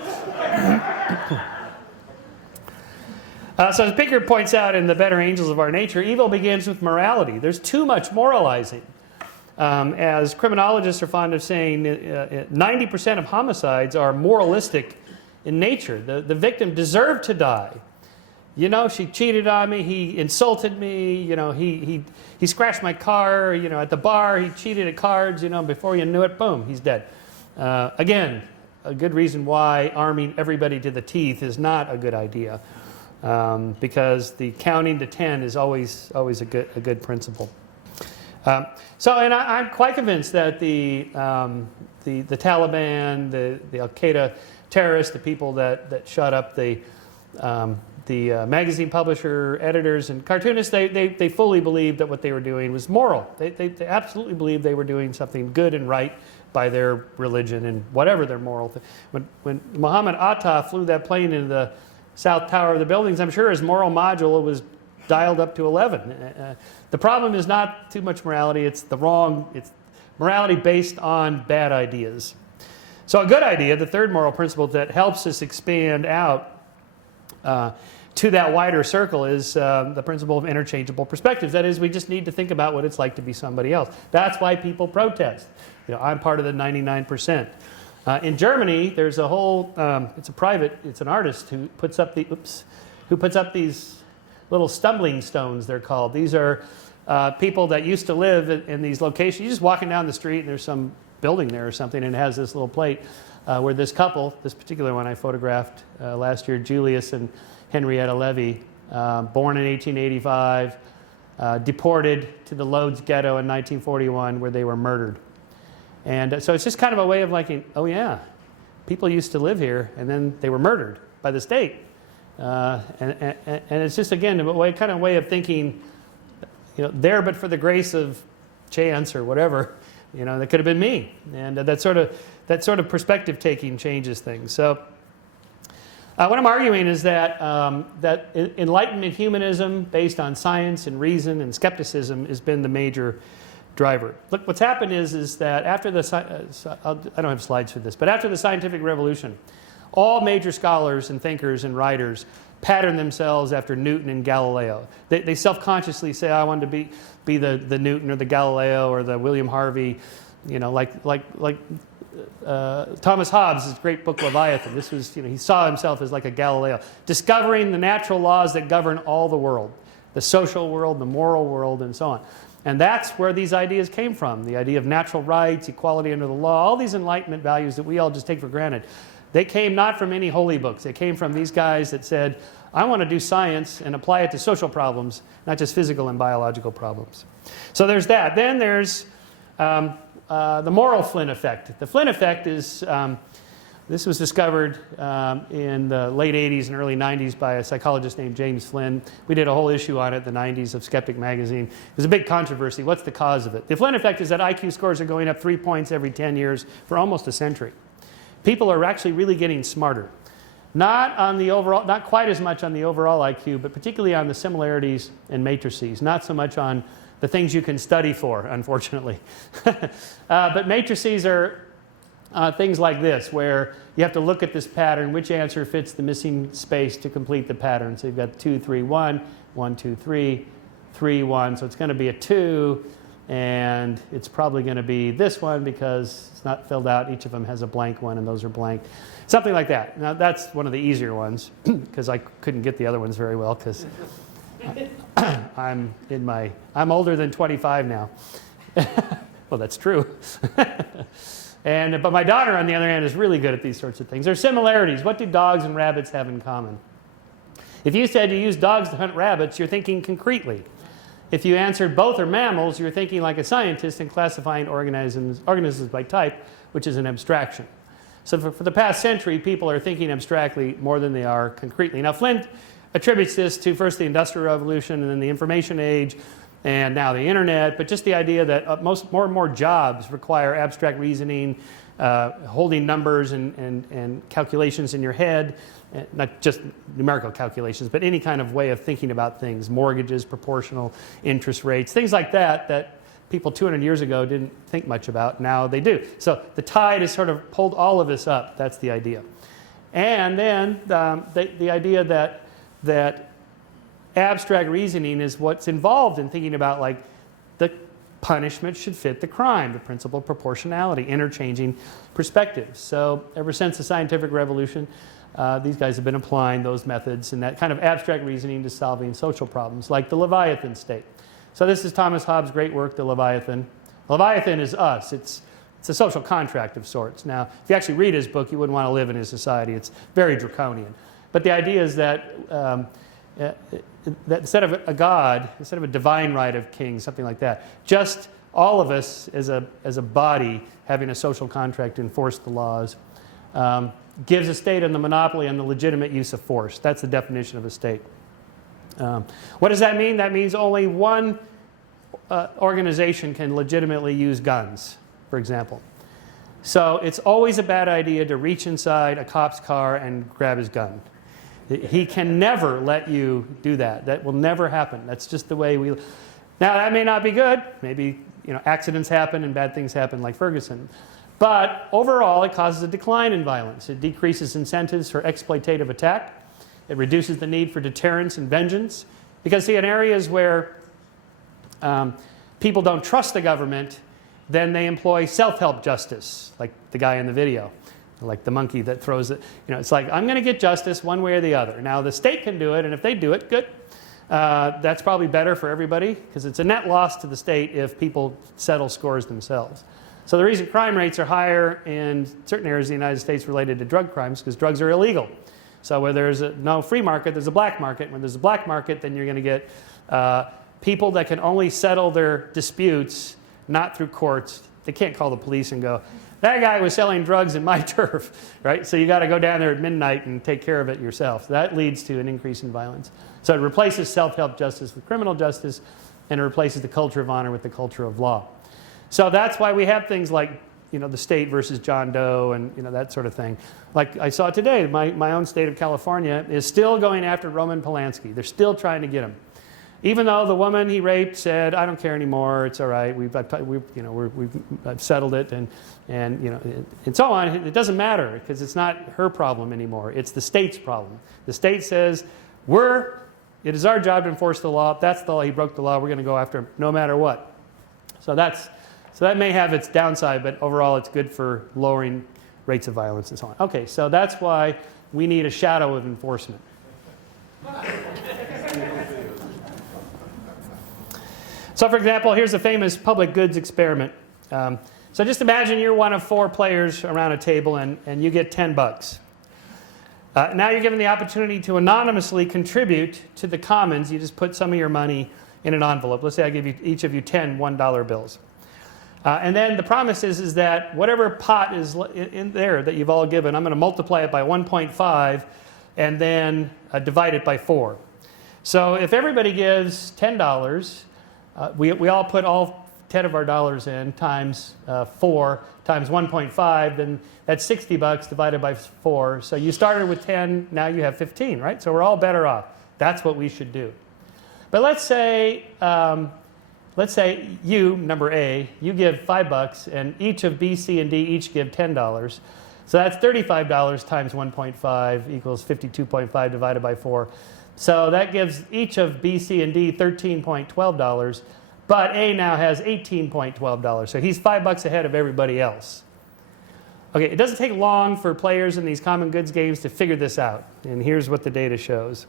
So as Pinker points out in The Better Angels of Our Nature, evil begins with morality. There's too much moralizing. As criminologists are fond of saying, 90% of homicides are moralistic in nature. The victim deserved to die. You know, she cheated on me, he insulted me, you know, he scratched my car, you know, at the bar, he cheated at cards, you know, before you knew it, boom, he's dead. Again, a good reason why arming everybody to the teeth is not a good idea, because the counting to 10 is always a good principle. And I'm quite convinced that the Taliban, the Al-Qaeda terrorists, the people that shut up the magazine publisher, editors, and cartoonists, they fully believed that what they were doing was moral. They absolutely believed they were doing something good and right by their religion and whatever their moral thing. When Muhammad Atta flew that plane into the South Tower of the buildings, I'm sure his moral module was dialed up to 11. The problem is not too much morality, it's morality based on bad ideas. So a good idea, the third moral principle that helps us expand out to that wider circle is the principle of interchangeable perspectives. That is, we just need to think about what it's like to be somebody else. That's why people protest. You know, I'm part of the 99%. In Germany, there's a whole, it's an artist who puts up these little stumbling stones, they're called. These are people that used to live in these locations. You're just walking down the street and there's some building there or something and it has this little plate. where this couple, this particular one I photographed last year, Julius and Henrietta Levy, born in 1885, deported to the Lodz ghetto in 1941, where they were murdered. And so it's just kind of a way of like, oh yeah, people used to live here, and then they were murdered by the state. And it's just, again, a kind of way of thinking, there but for the grace of chance or whatever, that could have been me. And that sort of perspective taking changes things. So what I'm arguing is that that Enlightenment humanism based on science and reason and skepticism has been the major driver. Look, what's happened is that after I don't have slides for this, but after the scientific revolution, all major scholars and thinkers and writers pattern themselves after Newton and Galileo. They self-consciously say, I want to be the Newton or the Galileo or the William Harvey, like Thomas Hobbes' great book Leviathan. This was, he saw himself as like a Galileo, discovering the natural laws that govern all the world, the social world, the moral world, and so on. And that's where these ideas came from, the idea of natural rights, equality under the law, all these Enlightenment values that we all just take for granted. They came not from any holy books. They came from these guys that said, I want to do science and apply it to social problems, not just physical and biological problems. So there's that. Then there's the moral Flynn effect. The Flynn effect is, this was discovered in the late 80s and early 90s by a psychologist named James Flynn. We did a whole issue on it in the 90s of Skeptic magazine. It was a big controversy. What's the cause of it? The Flynn effect is that IQ scores are going up 3 points every 10 years for almost a century. People are actually really getting smarter. Not on the overall, not quite as much on the overall IQ, but particularly on the similarities and matrices. Not so much on the things you can study for, unfortunately. But matrices are things like this, where you have to look at this pattern, which answer fits the missing space to complete the pattern. So you've got 2, 3, 1, 1, 2, 3, 3, 1. So it's going to be a 2, and it's probably going to be this one because it's not filled out. Each of them has a blank one, and those are blank. Something like that. Now, that's one of the easier ones, because I couldn't get the other ones very well, because I'm older than 25 now. Well, that's true. But my daughter, on the other hand, is really good at these sorts of things. There's similarities. What do dogs and rabbits have in common? If you said you use dogs to hunt rabbits, you're thinking concretely. If you answered both are mammals, you're thinking like a scientist and classifying organisms by type, which is an abstraction. So for the past century, people are thinking abstractly more than they are concretely. Now, Flint attributes this to first the Industrial Revolution and then the Information Age and now the Internet, but just the idea that more and more jobs require abstract reasoning, holding numbers and calculations in your head, not just numerical calculations, but any kind of way of thinking about things, mortgages, proportional interest rates, things like that people 200 years ago didn't think much about. Now they do. So the tide has sort of pulled all of this up. That's the idea. And then the idea that abstract reasoning is what's involved in thinking about, like, the punishment should fit the crime, the principle of proportionality, interchanging perspectives. So ever since the scientific revolution, these guys have been applying those methods and that kind of abstract reasoning to solving social problems, like the Leviathan State. So this is Thomas Hobbes' great work, The Leviathan. Leviathan is us. It's a social contract of sorts. Now, if you actually read his book, you wouldn't want to live in his society. It's very draconian. But the idea is that instead of a god, instead of a divine right of kings, something like that, just all of us as a body having a social contract to enforce the laws gives a state the monopoly on the legitimate use of force. That's the definition of a state. What does that mean? That means only one organization can legitimately use guns, for example. So it's always a bad idea to reach inside a cop's car and grab his gun. He can never let you do that. That will never happen. That's just the way we... Now, that may not be good. Maybe accidents happen and bad things happen, like Ferguson. But overall, it causes a decline in violence. It decreases incentives for exploitative attack. It reduces the need for deterrence and vengeance. Because, see, in areas where people don't trust the government, then they employ self-help justice, like the guy in the video, like the monkey that throws it. It's like, I'm going to get justice one way or the other. Now, the state can do it, and if they do it, good. That's probably better for everybody, because it's a net loss to the state if people settle scores themselves. So the reason crime rates are higher in certain areas of the United States related to drug crimes is because drugs are illegal. So where there's no free market, there's a black market. When there's a black market, then you're going to get people that can only settle their disputes not through courts. They can't call the police and go, that guy was selling drugs in my turf, right? So you got to go down there at midnight and take care of it yourself. That leads to an increase in violence. So it replaces self-help justice with criminal justice, and it replaces the culture of honor with the culture of law. So that's why we have things like, the state versus John Doe and, that sort of thing. Like I saw today, my own state of California is still going after Roman Polanski. They're still trying to get him. Even though the woman he raped said, I don't care anymore, it's all right, we've settled it, and so on. It doesn't matter, because it's not her problem anymore. It's the state's problem. The state says, it is our job to enforce the law. If that's the law, he broke the law, we're going to go after him no matter what. So that may have its downside, but overall it's good for lowering rates of violence and so on. Okay, so that's why we need a shadow of enforcement. So for example, here's a famous public goods experiment. So just imagine you're one of 4 players around a table and you get $10. Now you're given the opportunity to anonymously contribute to the commons. You just put some of your money in an envelope. Let's say I give each of you 10 $1 bills. And then the promise is that whatever pot is in there that you've all given, I'm going to multiply it by 1.5 and then divide it by 4. So if everybody gives $10, we all put all 10 of our dollars in times 4 times 1.5, then that's $60 divided by 4. So you started with 10, now you have 15, right? So we're all better off. That's what we should do. But let's say you, number A, you give $5, and each of B, C, and D each give $10. So that's $35 times 1.5 equals 52.5 divided by 4. So that gives each of B, C, and D $13.12, but A now has $18.12. So he's $5 ahead of everybody else. Okay, it doesn't take long for players in these common goods games to figure this out. And here's what the data shows.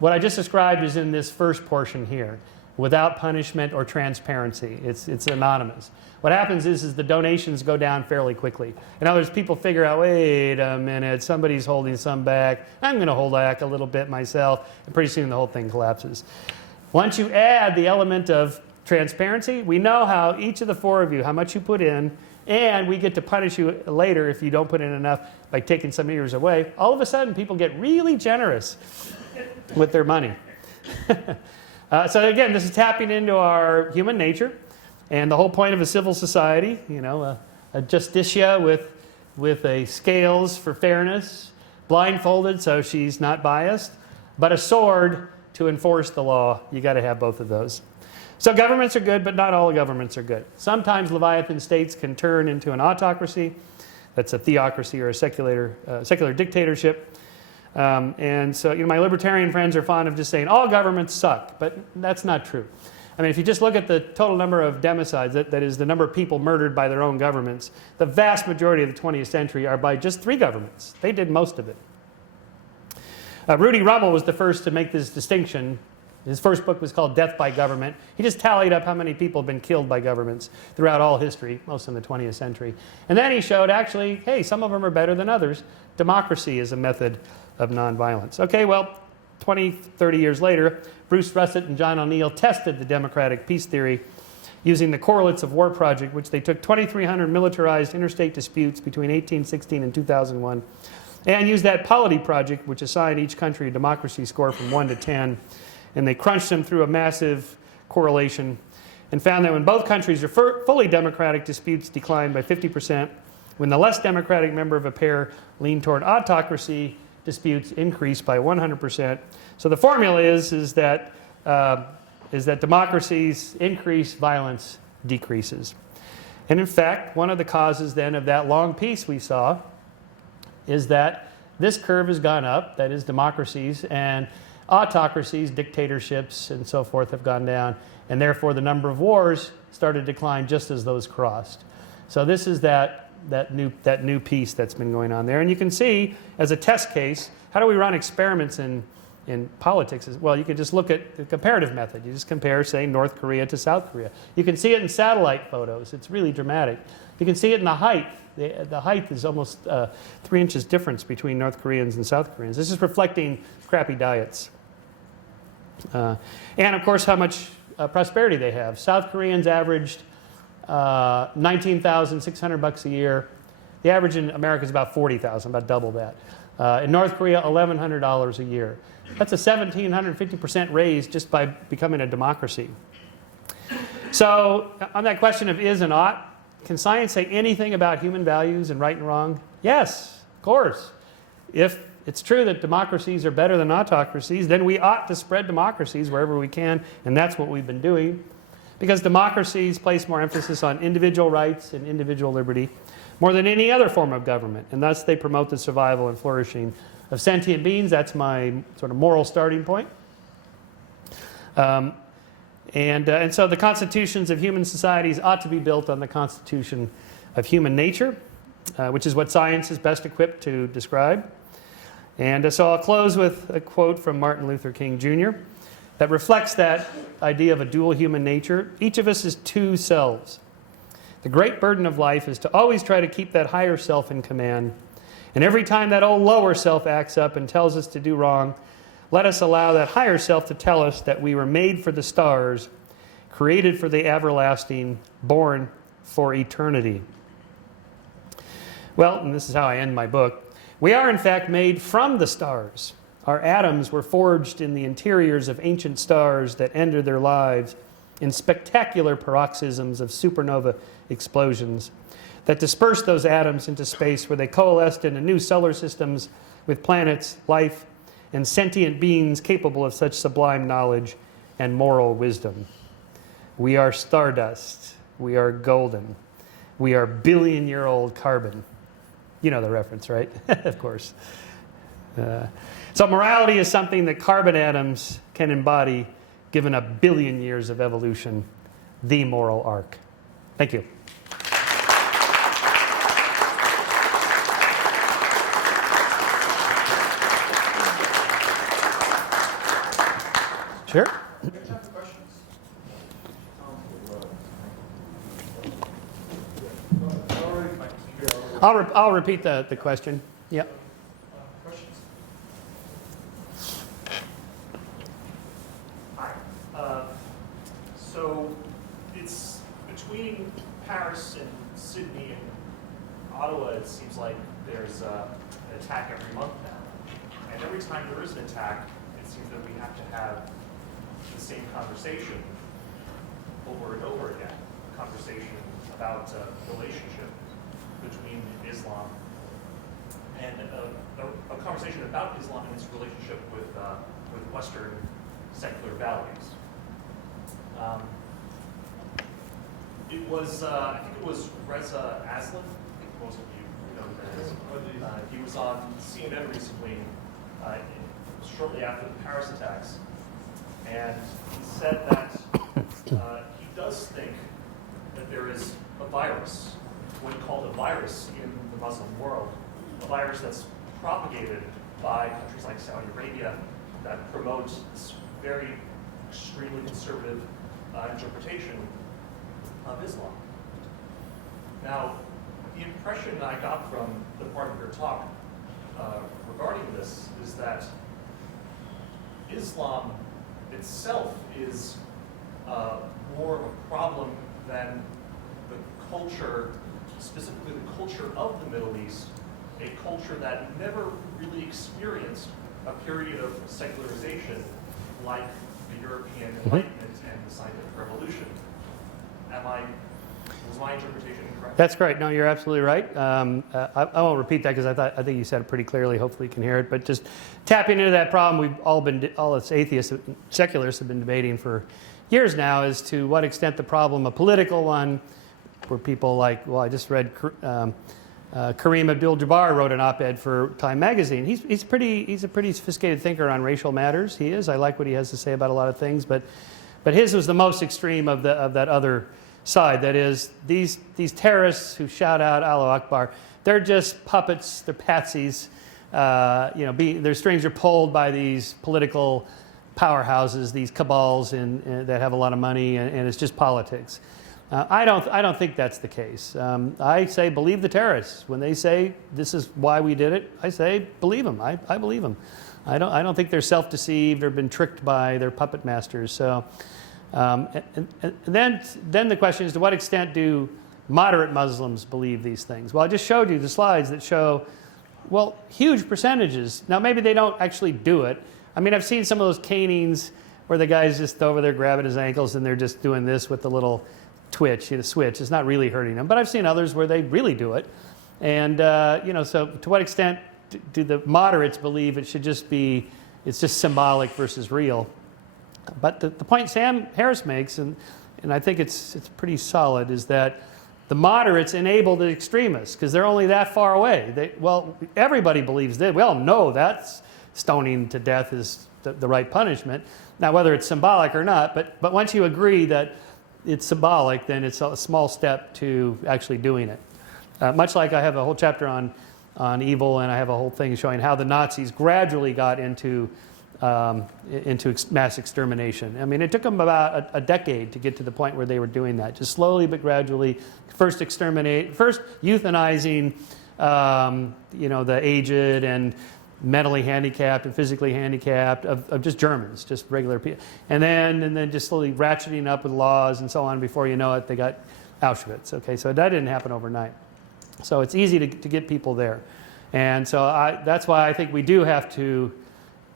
What I just described is in this first portion here, without punishment or transparency. It's anonymous. What happens is the donations go down fairly quickly. In other words, people figure out, wait a minute, somebody's holding some back. I'm going to hold back a little bit myself. And pretty soon the whole thing collapses. Once you add the element of transparency, we know how each of the 4 of you, how much you put in, and we get to punish you later if you don't put in enough by taking some of yours away. All of a sudden, people get really generous with their money. So again, this is tapping into our human nature, and the whole point of a civil society, a justitia with a scales for fairness, blindfolded so she's not biased, but a sword to enforce the law. You got to have both of those. So governments are good, but not all governments are good. Sometimes Leviathan states can turn into an autocracy. That's a theocracy or a secular dictatorship. And so my libertarian friends are fond of just saying all governments suck, but that's not true. I mean, if you just look at the total number of democides, that is the number of people murdered by their own governments, the vast majority of the 20th century are by just 3 governments. They did most of it. Rudy Rummel was the first to make this distinction. His first book was called Death by Government. He just tallied up how many people have been killed by governments throughout all history, most in the 20th century. And then he showed actually, hey, some of them are better than others. Democracy is a method of nonviolence. Okay, well, 20, 30 years later, Bruce Russett and John O'Neill tested the democratic peace theory using the Correlates of War Project, which they took 2,300 militarized interstate disputes between 1816 and 2001, and used that Polity Project, which assigned each country a democracy score from 1 to 10, and they crunched them through a massive correlation and found that when both countries are fully democratic, disputes declined by 50%. When the less democratic member of a pair leaned toward autocracy, disputes increased by 100%. So the formula is that democracies increase, violence decreases. And in fact, one of the causes then of that long peace we saw is that this curve has gone up, that is democracies, and autocracies, dictatorships, and so forth have gone down, and therefore the number of wars started to decline just as those crossed. So this is that new piece that's been going on there. And you can see, as a test case, how do we run experiments in in politics is, well, you can just look at the comparative method. You just compare, say, North Korea to South Korea. You can see it in satellite photos. It's really dramatic. You can see it in the height. The height is almost 3 inches difference between North Koreans and South Koreans. This is reflecting crappy diets. And, of course, how much prosperity they have. South Koreans averaged $19,600 a year. The average in America is about $40,000, about double that. In North Korea, $1,100 a year. That's a 1,750% raise just by becoming a democracy. So on that question of is and ought, can science say anything about human values and right and wrong? Yes, of course. If it's true that democracies are better than autocracies, then we ought to spread democracies wherever we can, and that's what we've been doing. Because democracies place more emphasis on individual rights and individual liberty more than any other form of government, and thus they promote the survival and flourishing of sentient beings. That's my sort of moral starting point. And so the constitutions of human societies ought to be built on the constitution of human nature, which is what science is best equipped to describe. And so I'll close with a quote from Martin Luther King Jr. that reflects that idea of a dual human nature. Each of us is two selves. The great burden of life is to always try to keep that higher self in command. And every time that old lower self acts up and tells us to do wrong, let us allow that higher self to tell us that we were made for the stars, created for the everlasting, born for eternity. Well, and this is how I end my book, we are in fact made from the stars. Our atoms were forged in the interiors of ancient stars that ended their lives in spectacular paroxysms of supernova explosions that dispersed those atoms into space, where they coalesced into new solar systems with planets, life, and sentient beings capable of such sublime knowledge and moral wisdom. We are stardust. We are golden. We are billion-year-old carbon. You know the reference, right? Of course. So morality is something that carbon atoms can embody, given 1 billion years of evolution, the moral arc. Thank you. Sure. I'll repeat the question. Yep. Questions? Hi. So it's between Paris and Sydney and Ottawa, it seems like there's an attack every month now. And every time there is an attack, it seems that we have to have the same conversation over and over again. A conversation about the relationship between Islam and a conversation about Islam and its relationship with Western secular values. It was, I think it was Reza Aslan, I think most of you know who that is. He was on CNN recently, shortly after the Paris attacks, and he said that he does think that there is a virus, what he called a virus in the Muslim world, a virus that's propagated by countries like Saudi Arabia that promotes this very extremely conservative interpretation of Islam. Now, the impression I got from the part of your talk regarding this is that Islam itself is more of a problem than the culture, specifically the culture of the Middle East, a culture that never really experienced a period of secularization like the European Enlightenment and the Scientific Revolution. Was my interpretation incorrect? That's great. No, you're absolutely right. I won't repeat that because I think you said it pretty clearly. Hopefully you can hear it. But just tapping into that problem, we've all us atheists, secularists have been debating for years now as to what extent the problem, a political one, where people like, well, I just read Kareem Abdul-Jabbar wrote an op-ed for Time magazine. He's a pretty sophisticated thinker on racial matters. He is. I like what he has to say about a lot of things. But his was the most extreme of that other side. That is, these terrorists who shout out Allahu Akbar, they're just puppets, they're patsies their strings are pulled by these political powerhouses, these cabals that have a lot of money, and it's just politics. I don't think that's the case. I say believe the terrorists when they say this is why we did it. I say believe them. I believe them. I don't think they're self-deceived or been tricked by their puppet masters. So, and then the question is, to what extent do moderate Muslims believe these things? Well, I just showed you the slides that show, well, huge percentages. Now, maybe they don't actually do it. I mean, I've seen some of those canings where the guy's just over there grabbing his ankles and they're just doing this with the little twitch, the switch. It's not really hurting them. But I've seen others where they really do it. And, so to what extent do the moderates believe it should just be, it's just symbolic versus real? But the point Sam Harris makes, and I think it's pretty solid, is that the moderates enable the extremists because they're only that far away. Everybody believes that. We all know that's stoning to death is the right punishment. Now, whether it's symbolic or not, but once you agree that it's symbolic, then it's a small step to actually doing it. Much like I have a whole chapter on evil, and I have a whole thing showing how the Nazis gradually got into mass extermination. I mean, it took them about a decade to get to the point where they were doing that, just slowly but gradually. First euthanizing, the aged and mentally handicapped and physically handicapped of just Germans, just regular people, and then just slowly ratcheting up with laws and so on. Before you know it, they got Auschwitz. Okay, so that didn't happen overnight. So it's easy to get people there, and so that's why I think we do have to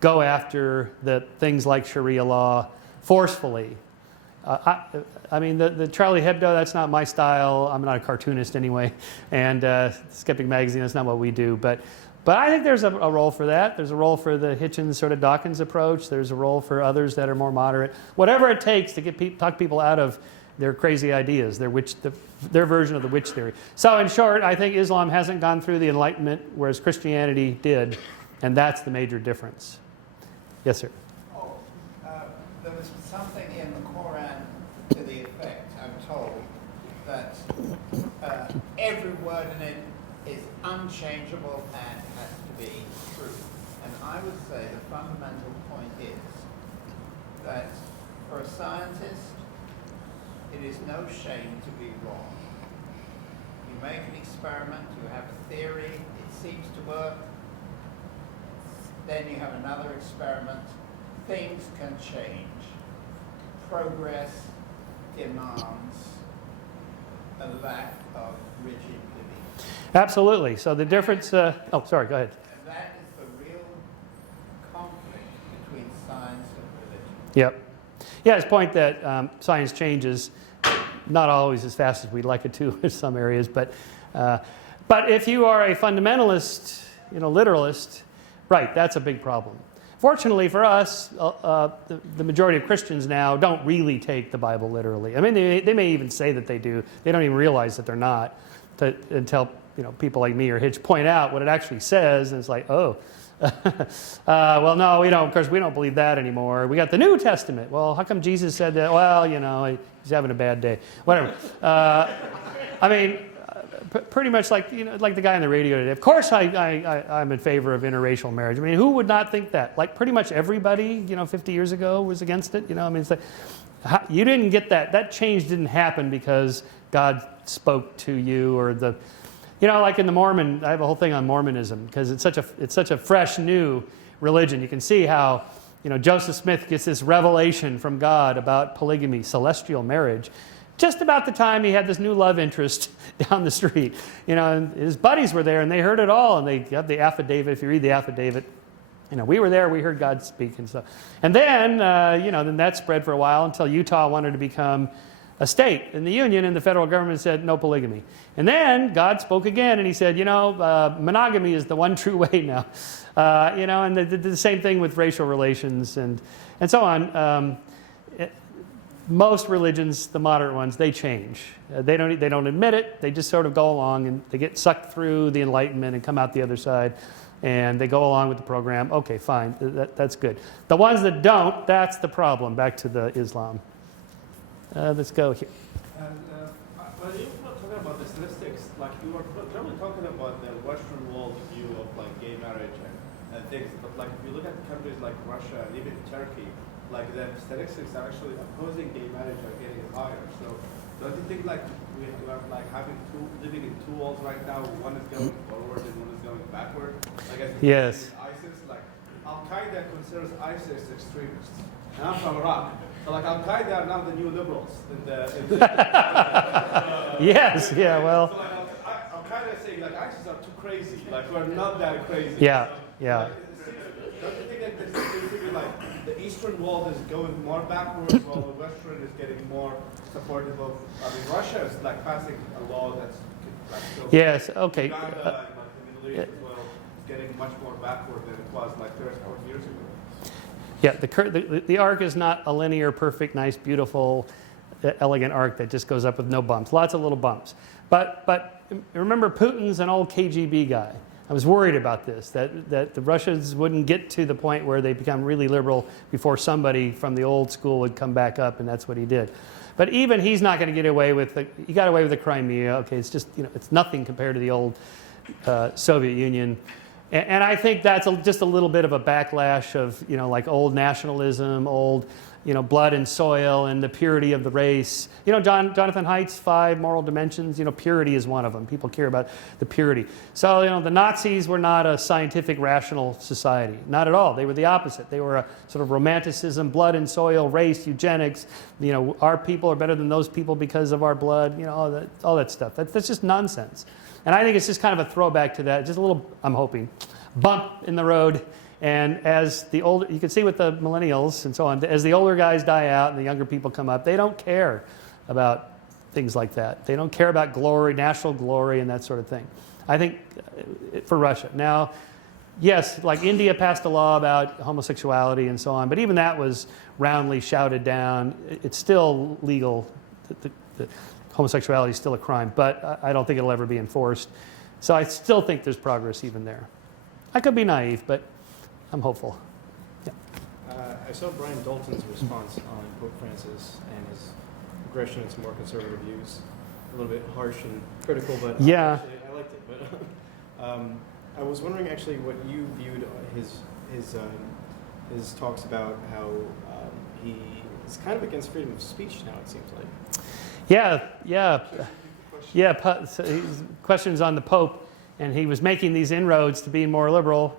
go after the things like Sharia law forcefully. I mean, the Charlie Hebdo, that's not my style. I'm not a cartoonist anyway, and Skeptic magazine, that's not what we do. But I think there's a role for that. There's a role for the Hitchens sort of Dawkins approach. There's a role for others that are more moderate. Whatever it takes to talk people out of their crazy ideas, their version of the witch theory. So in short, I think Islam hasn't gone through the Enlightenment, whereas Christianity did, and that's the major difference. Yes, sir. There was something in the Quran to the effect, I'm told, that every word in it is unchangeable and has to be true. And I would say the fundamental point is that for a scientist, it is no shame to be wrong. You make an experiment, you have a theory, it seems to work, then you have another experiment. Things can change. Progress demands a lack of rigid belief. Absolutely. So the difference. Sorry. Go ahead. And that is the real conflict between science and religion. Yep. Yeah, his point that science changes, not always as fast as we'd like it to in some areas, but if you are a fundamentalist, literalist, right, that's a big problem. Fortunately for us, the majority of Christians now don't really take the Bible literally. I mean, they may even say that they do. They don't even realize that they're not until people like me or Hitch point out what it actually says, and it's like, oh, well, no, we don't. Of course, we don't believe that anymore. We got the New Testament. Well, how come Jesus said that? Well, he's having a bad day. Whatever. I mean, pretty much like the guy on the radio today. Of course, I'm in favor of interracial marriage. I mean, who would not think that? Like pretty much everybody, 50 years ago was against it. I mean, it's like you didn't get that. That change didn't happen because God spoke to you, or like in the Mormon. I have a whole thing on Mormonism because it's such a fresh new religion. You can see how Joseph Smith gets this revelation from God about polygamy, celestial marriage, just about the time he had this new love interest down the street. And his buddies were there, and they heard it all, and they got the affidavit. If you read the affidavit, we were there, we heard God speak and stuff. And then, then that spread for a while until Utah wanted to become a state in the Union, and the federal government said no polygamy. And then God spoke again, and he said, monogamy is the one true way now. And they did the same thing with racial relations and so on. Most religions, the moderate ones, they change. They don't admit it. They just sort of go along, and they get sucked through the Enlightenment and come out the other side, and they go along with the program. Okay, fine, that's good. The ones that don't, that's the problem. Back to the Islam. Let's go here. And when you were talking about the statistics, like you were probably talking about the Western world view of like gay marriage and things, but like if you look at countries like Russia and even Turkey, like the statistics are actually opposing gay marriage are getting higher. So don't you think like we are like living in two worlds right now? One is going forward and one is going backward. Like as Yes. ISIS, like Al Qaeda considers ISIS extremists. And I'm from Iraq. So like Al Qaeda are now the new liberals in the Yes, yeah, well. So like Al Qaeda is saying like ISIS are too crazy. Like we're not that crazy. Yeah, So, yeah. like, don't you think that this is basically like the Eastern world is going more backwards while the Western is getting more supportive of? I mean, Russia is like passing a law that's like so. Yes, okay. Uganda and like the Middle East as well is getting much more backward than it was like 30 or 40 years ago. Yeah, the arc is not a linear, perfect, nice, beautiful, elegant arc that just goes up with no bumps. Lots of little bumps. But remember, Putin's an old KGB guy. I was worried about this, that the Russians wouldn't get to the point where they become really liberal before somebody from the old school would come back up, and that's what he did. But even he's not going to get away with he got away with the Crimea. Okay, it's just, it's nothing compared to the old Soviet Union. And I think that's just a little bit of a backlash of, like old nationalism, old, blood and soil and the purity of the race. Jonathan Haidt's 5 moral dimensions, purity is one of them. People care about the purity. So, the Nazis were not a scientific, rational society. Not at all. They were the opposite. They were a sort of romanticism, blood and soil, race, eugenics. Our people are better than those people because of our blood, all that stuff. That's just nonsense. And I think it's just kind of a throwback to that, just a little, I'm hoping, bump in the road. And as the older, you can see with the millennials and so on, as the older guys die out and the younger people come up, they don't care about things like that. They don't care about glory, national glory, and that sort of thing. I think for Russia. Now, yes, like India passed a law about homosexuality and so on, but even that was roundly shouted down. It's still legal. Homosexuality is still a crime, but I don't think it'll ever be enforced. So I still think there's progress even there. I could be naive, but I'm hopeful. Yeah. I saw Brian Dalton's response on Pope Francis and his aggression into more conservative views. A little bit harsh and critical, but yeah. Actually, I liked it. But I was wondering actually what you viewed his talks about how he is kind of against freedom of speech now, it seems like. Yeah. So questions on the Pope, and he was making these inroads to being more liberal.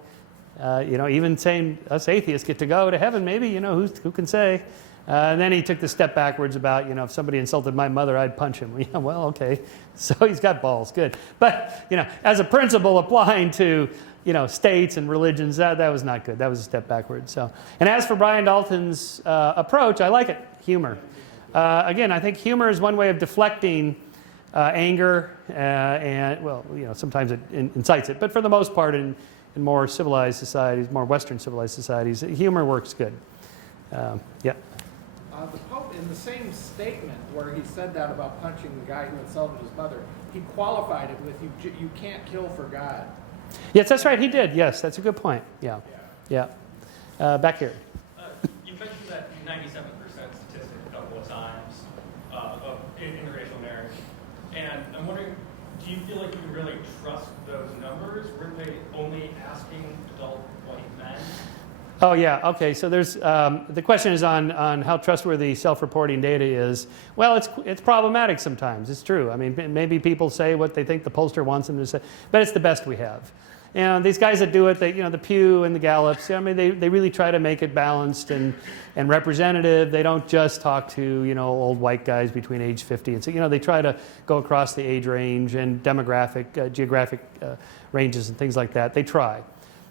Even saying us atheists get to go to heaven, maybe. Who can say? And then he took the step backwards about, if somebody insulted my mother, I'd punch him. Yeah, well, okay. So he's got balls, good. But as a principle applying to states and religions, that was not good. That was a step backwards. So, and as for Brian Dalton's approach, I like it. Humor. Again, I think humor is one way of deflecting anger, and sometimes it incites it. But for the most part, in more civilized societies, more Western civilized societies, humor works good. Yeah. The Pope, in the same statement where he said that about punching the guy who insulted his mother, he qualified it with you can't kill for God. Yes, that's right. He did. Yes, that's a good point. Yeah. Back here. You mentioned that 97% statistic a couple of times of interracial marriage, and I'm wondering, do you feel like you can really trust those numbers? Were they only asking adult white men? Oh yeah. Okay. So there's the question is on how trustworthy self-reporting data is. Well, it's problematic sometimes. It's true. I mean, maybe people say what they think the pollster wants them to say, but it's the best we have. These guys that do it, the Pew and the Gallups, I mean, they really try to make it balanced and representative. They don't just talk to, old white guys between age 50. And so, they try to go across the age range and demographic, geographic ranges and things like that. They try.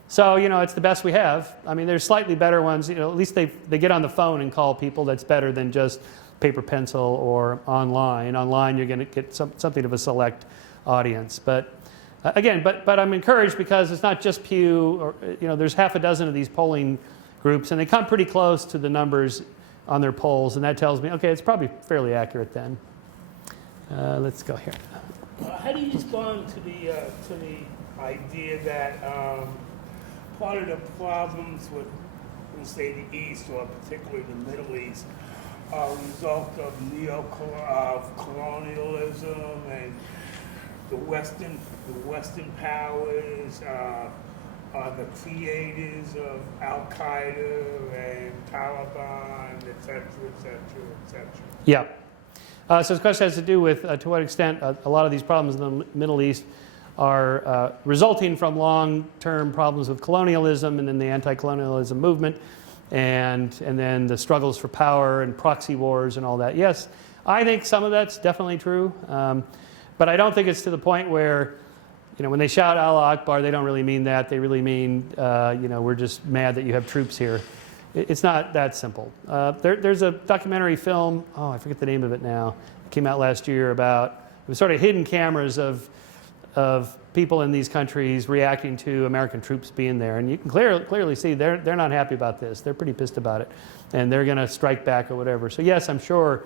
So, it's the best we have. I mean, there's slightly better ones. At least they get on the phone and call people. That's better than just paper pencil or online. Online, you're going to get something of a select audience. But again, but I'm encouraged because it's not just Pew. Or, there's half a dozen of these polling groups, and they come pretty close to the numbers on their polls, and that tells me, okay, it's probably fairly accurate then. Let's go here. How do you respond to the idea that part of the problems with, let's say, the East, or particularly the Middle East, are a result of colonialism and the Western powers are the creators of Al Qaeda and Taliban, et cetera, et cetera, et cetera. Yeah. So this question has to do with to what extent a lot of these problems in the Middle East are resulting from long-term problems with colonialism and then the anti-colonialism movement and then the struggles for power and proxy wars and all that. Yes, I think some of that's definitely true, but I don't think it's to the point where, you know, when they shout Allah Akbar, they don't really mean that. They really mean, you know, we're just mad that you have troops here. It's not that simple. There's a documentary film, oh, I forget the name of it now. It came out last year about, it was sort of hidden cameras of people in these countries reacting to American troops being there. And you can clearly see they're not happy about this. They're pretty pissed about it. And they're going to strike back or whatever. So yes, I'm sure,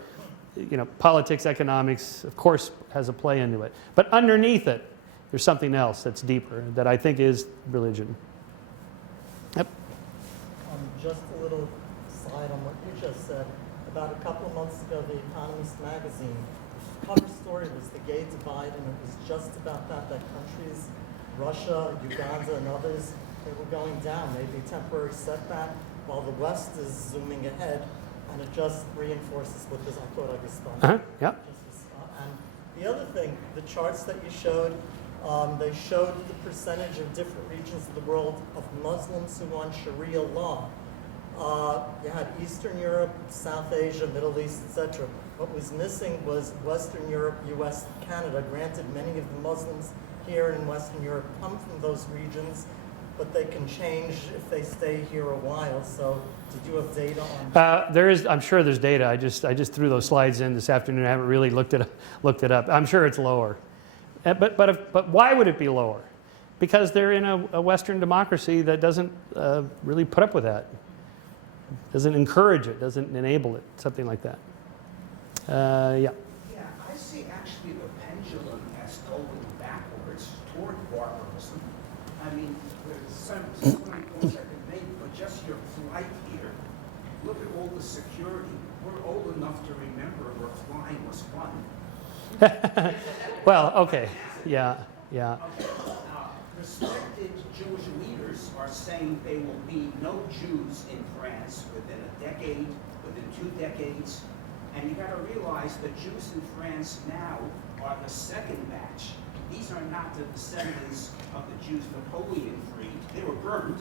you know, politics, economics, of course, has a play into it. But underneath it, there's something else that's deeper that I think is religion. Yep. Just a little side on what you just said. About a couple of months ago, The Economist magazine, the cover story was the gay divide, and it was just about that countries, Russia, Uganda, and others, they were going down, maybe a temporary setback, while the West is zooming ahead, and it just reinforces what I thought I'd respond to. Yep. And the other thing, the charts that you showed, they showed the percentage of different regions of the world of Muslims who want Sharia law. You had Eastern Europe, South Asia, Middle East, etc. What was missing was Western Europe, US, Canada. Granted, many of the Muslims here in Western Europe come from those regions, but they can change if they stay here a while. So did you have data on There is, I'm sure there's data. I just threw those slides in this afternoon. I haven't really looked it up. I'm sure it's lower. But why would it be lower? Because they're in a Western democracy that doesn't really put up with that. Doesn't encourage it, doesn't enable it, something like that. Yeah. Yeah, I see actually the pendulum as going backwards toward barbarism. I mean, there's so many points I could make, but just your flight here, look at all the security. We're old enough to remember where flying was fun. Well, okay, yeah. Okay. Respected Jewish leaders are saying there will be no Jews in France within a decade, within 2 decades. And you got to realize the Jews in France now are the second batch. These are not the descendants of the Jews Napoleon freed. They were burned.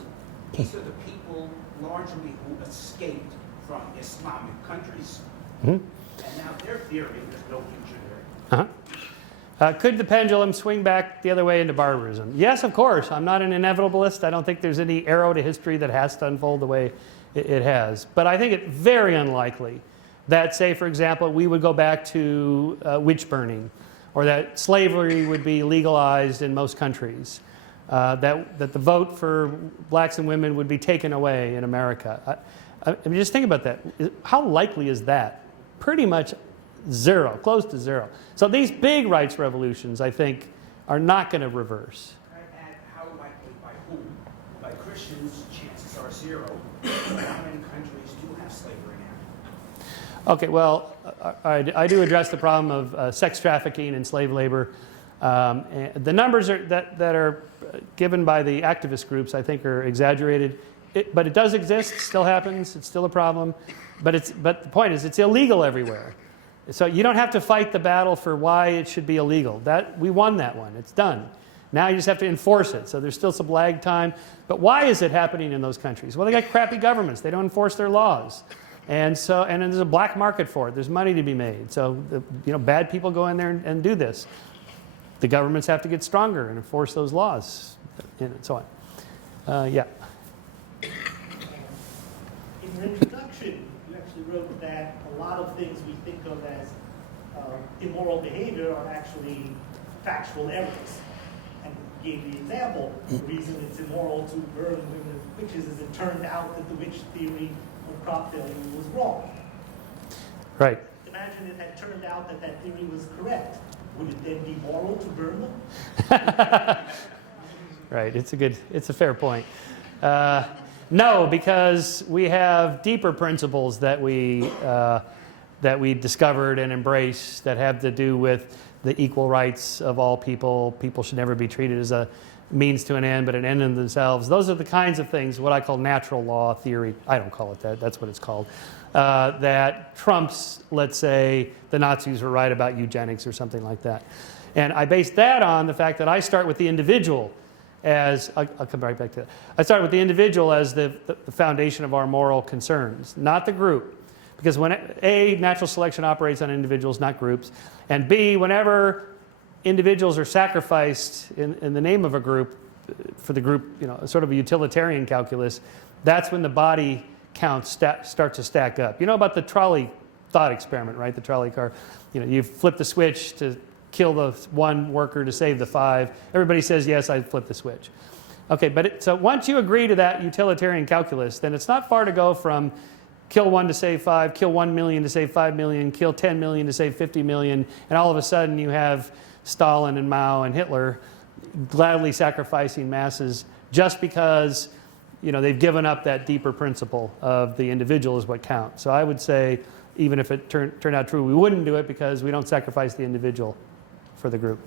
These are the people largely who escaped from Islamic countries. Mm-hmm. And now they're fearing there's no future there. Uh-huh. Could the pendulum swing back the other way into barbarism? Yes, of course. I'm not an inevitabilist. I don't think there's any arrow to history that has to unfold the way it has. But I think it's very unlikely that, say, for example, we would go back to witch burning, or that slavery would be legalized in most countries, that the vote for blacks and women would be taken away in America. I mean, just think about that. How likely is that? Pretty much zero, close to zero. So these big rights revolutions, I think, are not going to reverse. And how likely by whom? By Christians, chances are zero. How many countries do have slavery now? Okay, well, I do address the problem of sex trafficking and slave labor. And the numbers that are given by the activist groups, I think, are exaggerated. But it does exist, it still happens, it's still a problem. But the point is, it's illegal everywhere. So you don't have to fight the battle for why it should be illegal. We won that one. It's done. Now you just have to enforce it. So there's still some lag time. But why is it happening in those countries? Well, they got crappy governments. They don't enforce their laws. And then there's a black market for it. There's money to be made. So bad people go in there and do this. The governments have to get stronger and enforce those laws and so on. Yeah. In your introduction, you actually wrote that a lot of things we think of as immoral behavior are actually factual errors. And you gave the example, the reason it's immoral to burn women as witches is it turned out that the witch theory of crop failure was wrong. Right. Imagine it had turned out that that theory was correct. Would it then be moral to burn them? Right. It's a fair point. No, because we have deeper principles that we discovered and embraced that have to do with the equal rights of all people. People should never be treated as means to an end, but an end in themselves. Those are the kinds of things, what I call natural law theory. I don't call it that. That's what it's called. That trumps, let's say, the Nazis were right about eugenics or something like that. And I base that on the fact that I start with the individual as, I'll come right back to that. I start with the individual as the foundation of our moral concerns, not the group. Because when A, natural selection operates on individuals, not groups, and B, whenever individuals are sacrificed in the name of a group, for the group, sort of a utilitarian calculus, that's when the body counts start to stack up. You know about the trolley thought experiment, right? The trolley car. You flip the switch to kill the one worker to save the 5. Everybody says, yes, I flipped the switch. Okay, but so once you agree to that utilitarian calculus, then it's not far to go from kill 1 to save 5, kill 1 million to save 5 million, kill 10 million to save 50 million, and all of a sudden you have Stalin and Mao and Hitler gladly sacrificing masses just because they've given up that deeper principle of the individual is what counts. So I would say, even if it turned out true, we wouldn't do it because we don't sacrifice the individual for the group.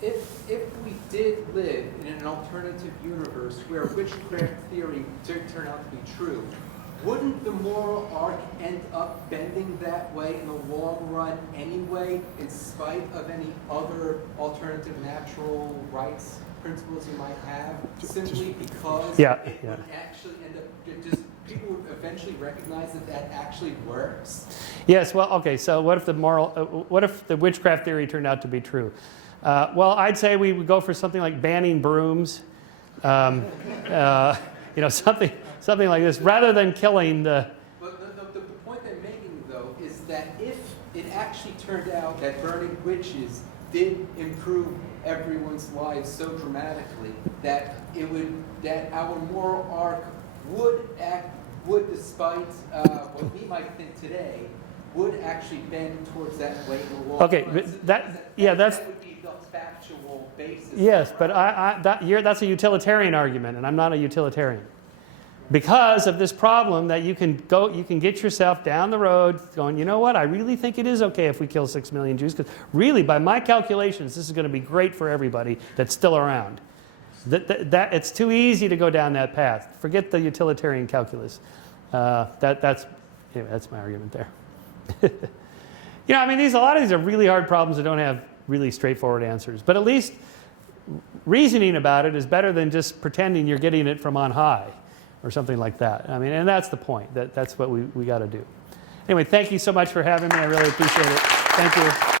If we did live in an alternative universe where witchcraft theory did turn out to be true, wouldn't the moral arc end up bending that way in the long run anyway, in spite of any other alternative natural rights principles you might have, simply because it would actually end up, just people would eventually recognize that actually works? Yes, well, okay, so what if the witchcraft theory turned out to be true? Well, I'd say we would go for something like banning brooms, something like this, rather than killing the... But the point I'm making, though, is that if it actually turned out that burning witches did improve everyone's lives so dramatically that our moral arc would, despite what we might think today, would actually bend towards that way in the long run. That would be the factual basis. Yes, but that's a utilitarian argument, and I'm not a utilitarian. Because of this problem that you can get yourself down the road going, you know what, I really think it is okay if we kill 6 million Jews, because really, by my calculations, this is going to be great for everybody that's still around. It's too easy to go down that path. Forget the utilitarian calculus. That's my argument there. A lot of these are really hard problems that don't have really straightforward answers. But at least reasoning about it is better than just pretending you're getting it from on high or something like that. And that's the point. That's what we got to do. Anyway, thank you so much for having me. I really appreciate it. Thank you.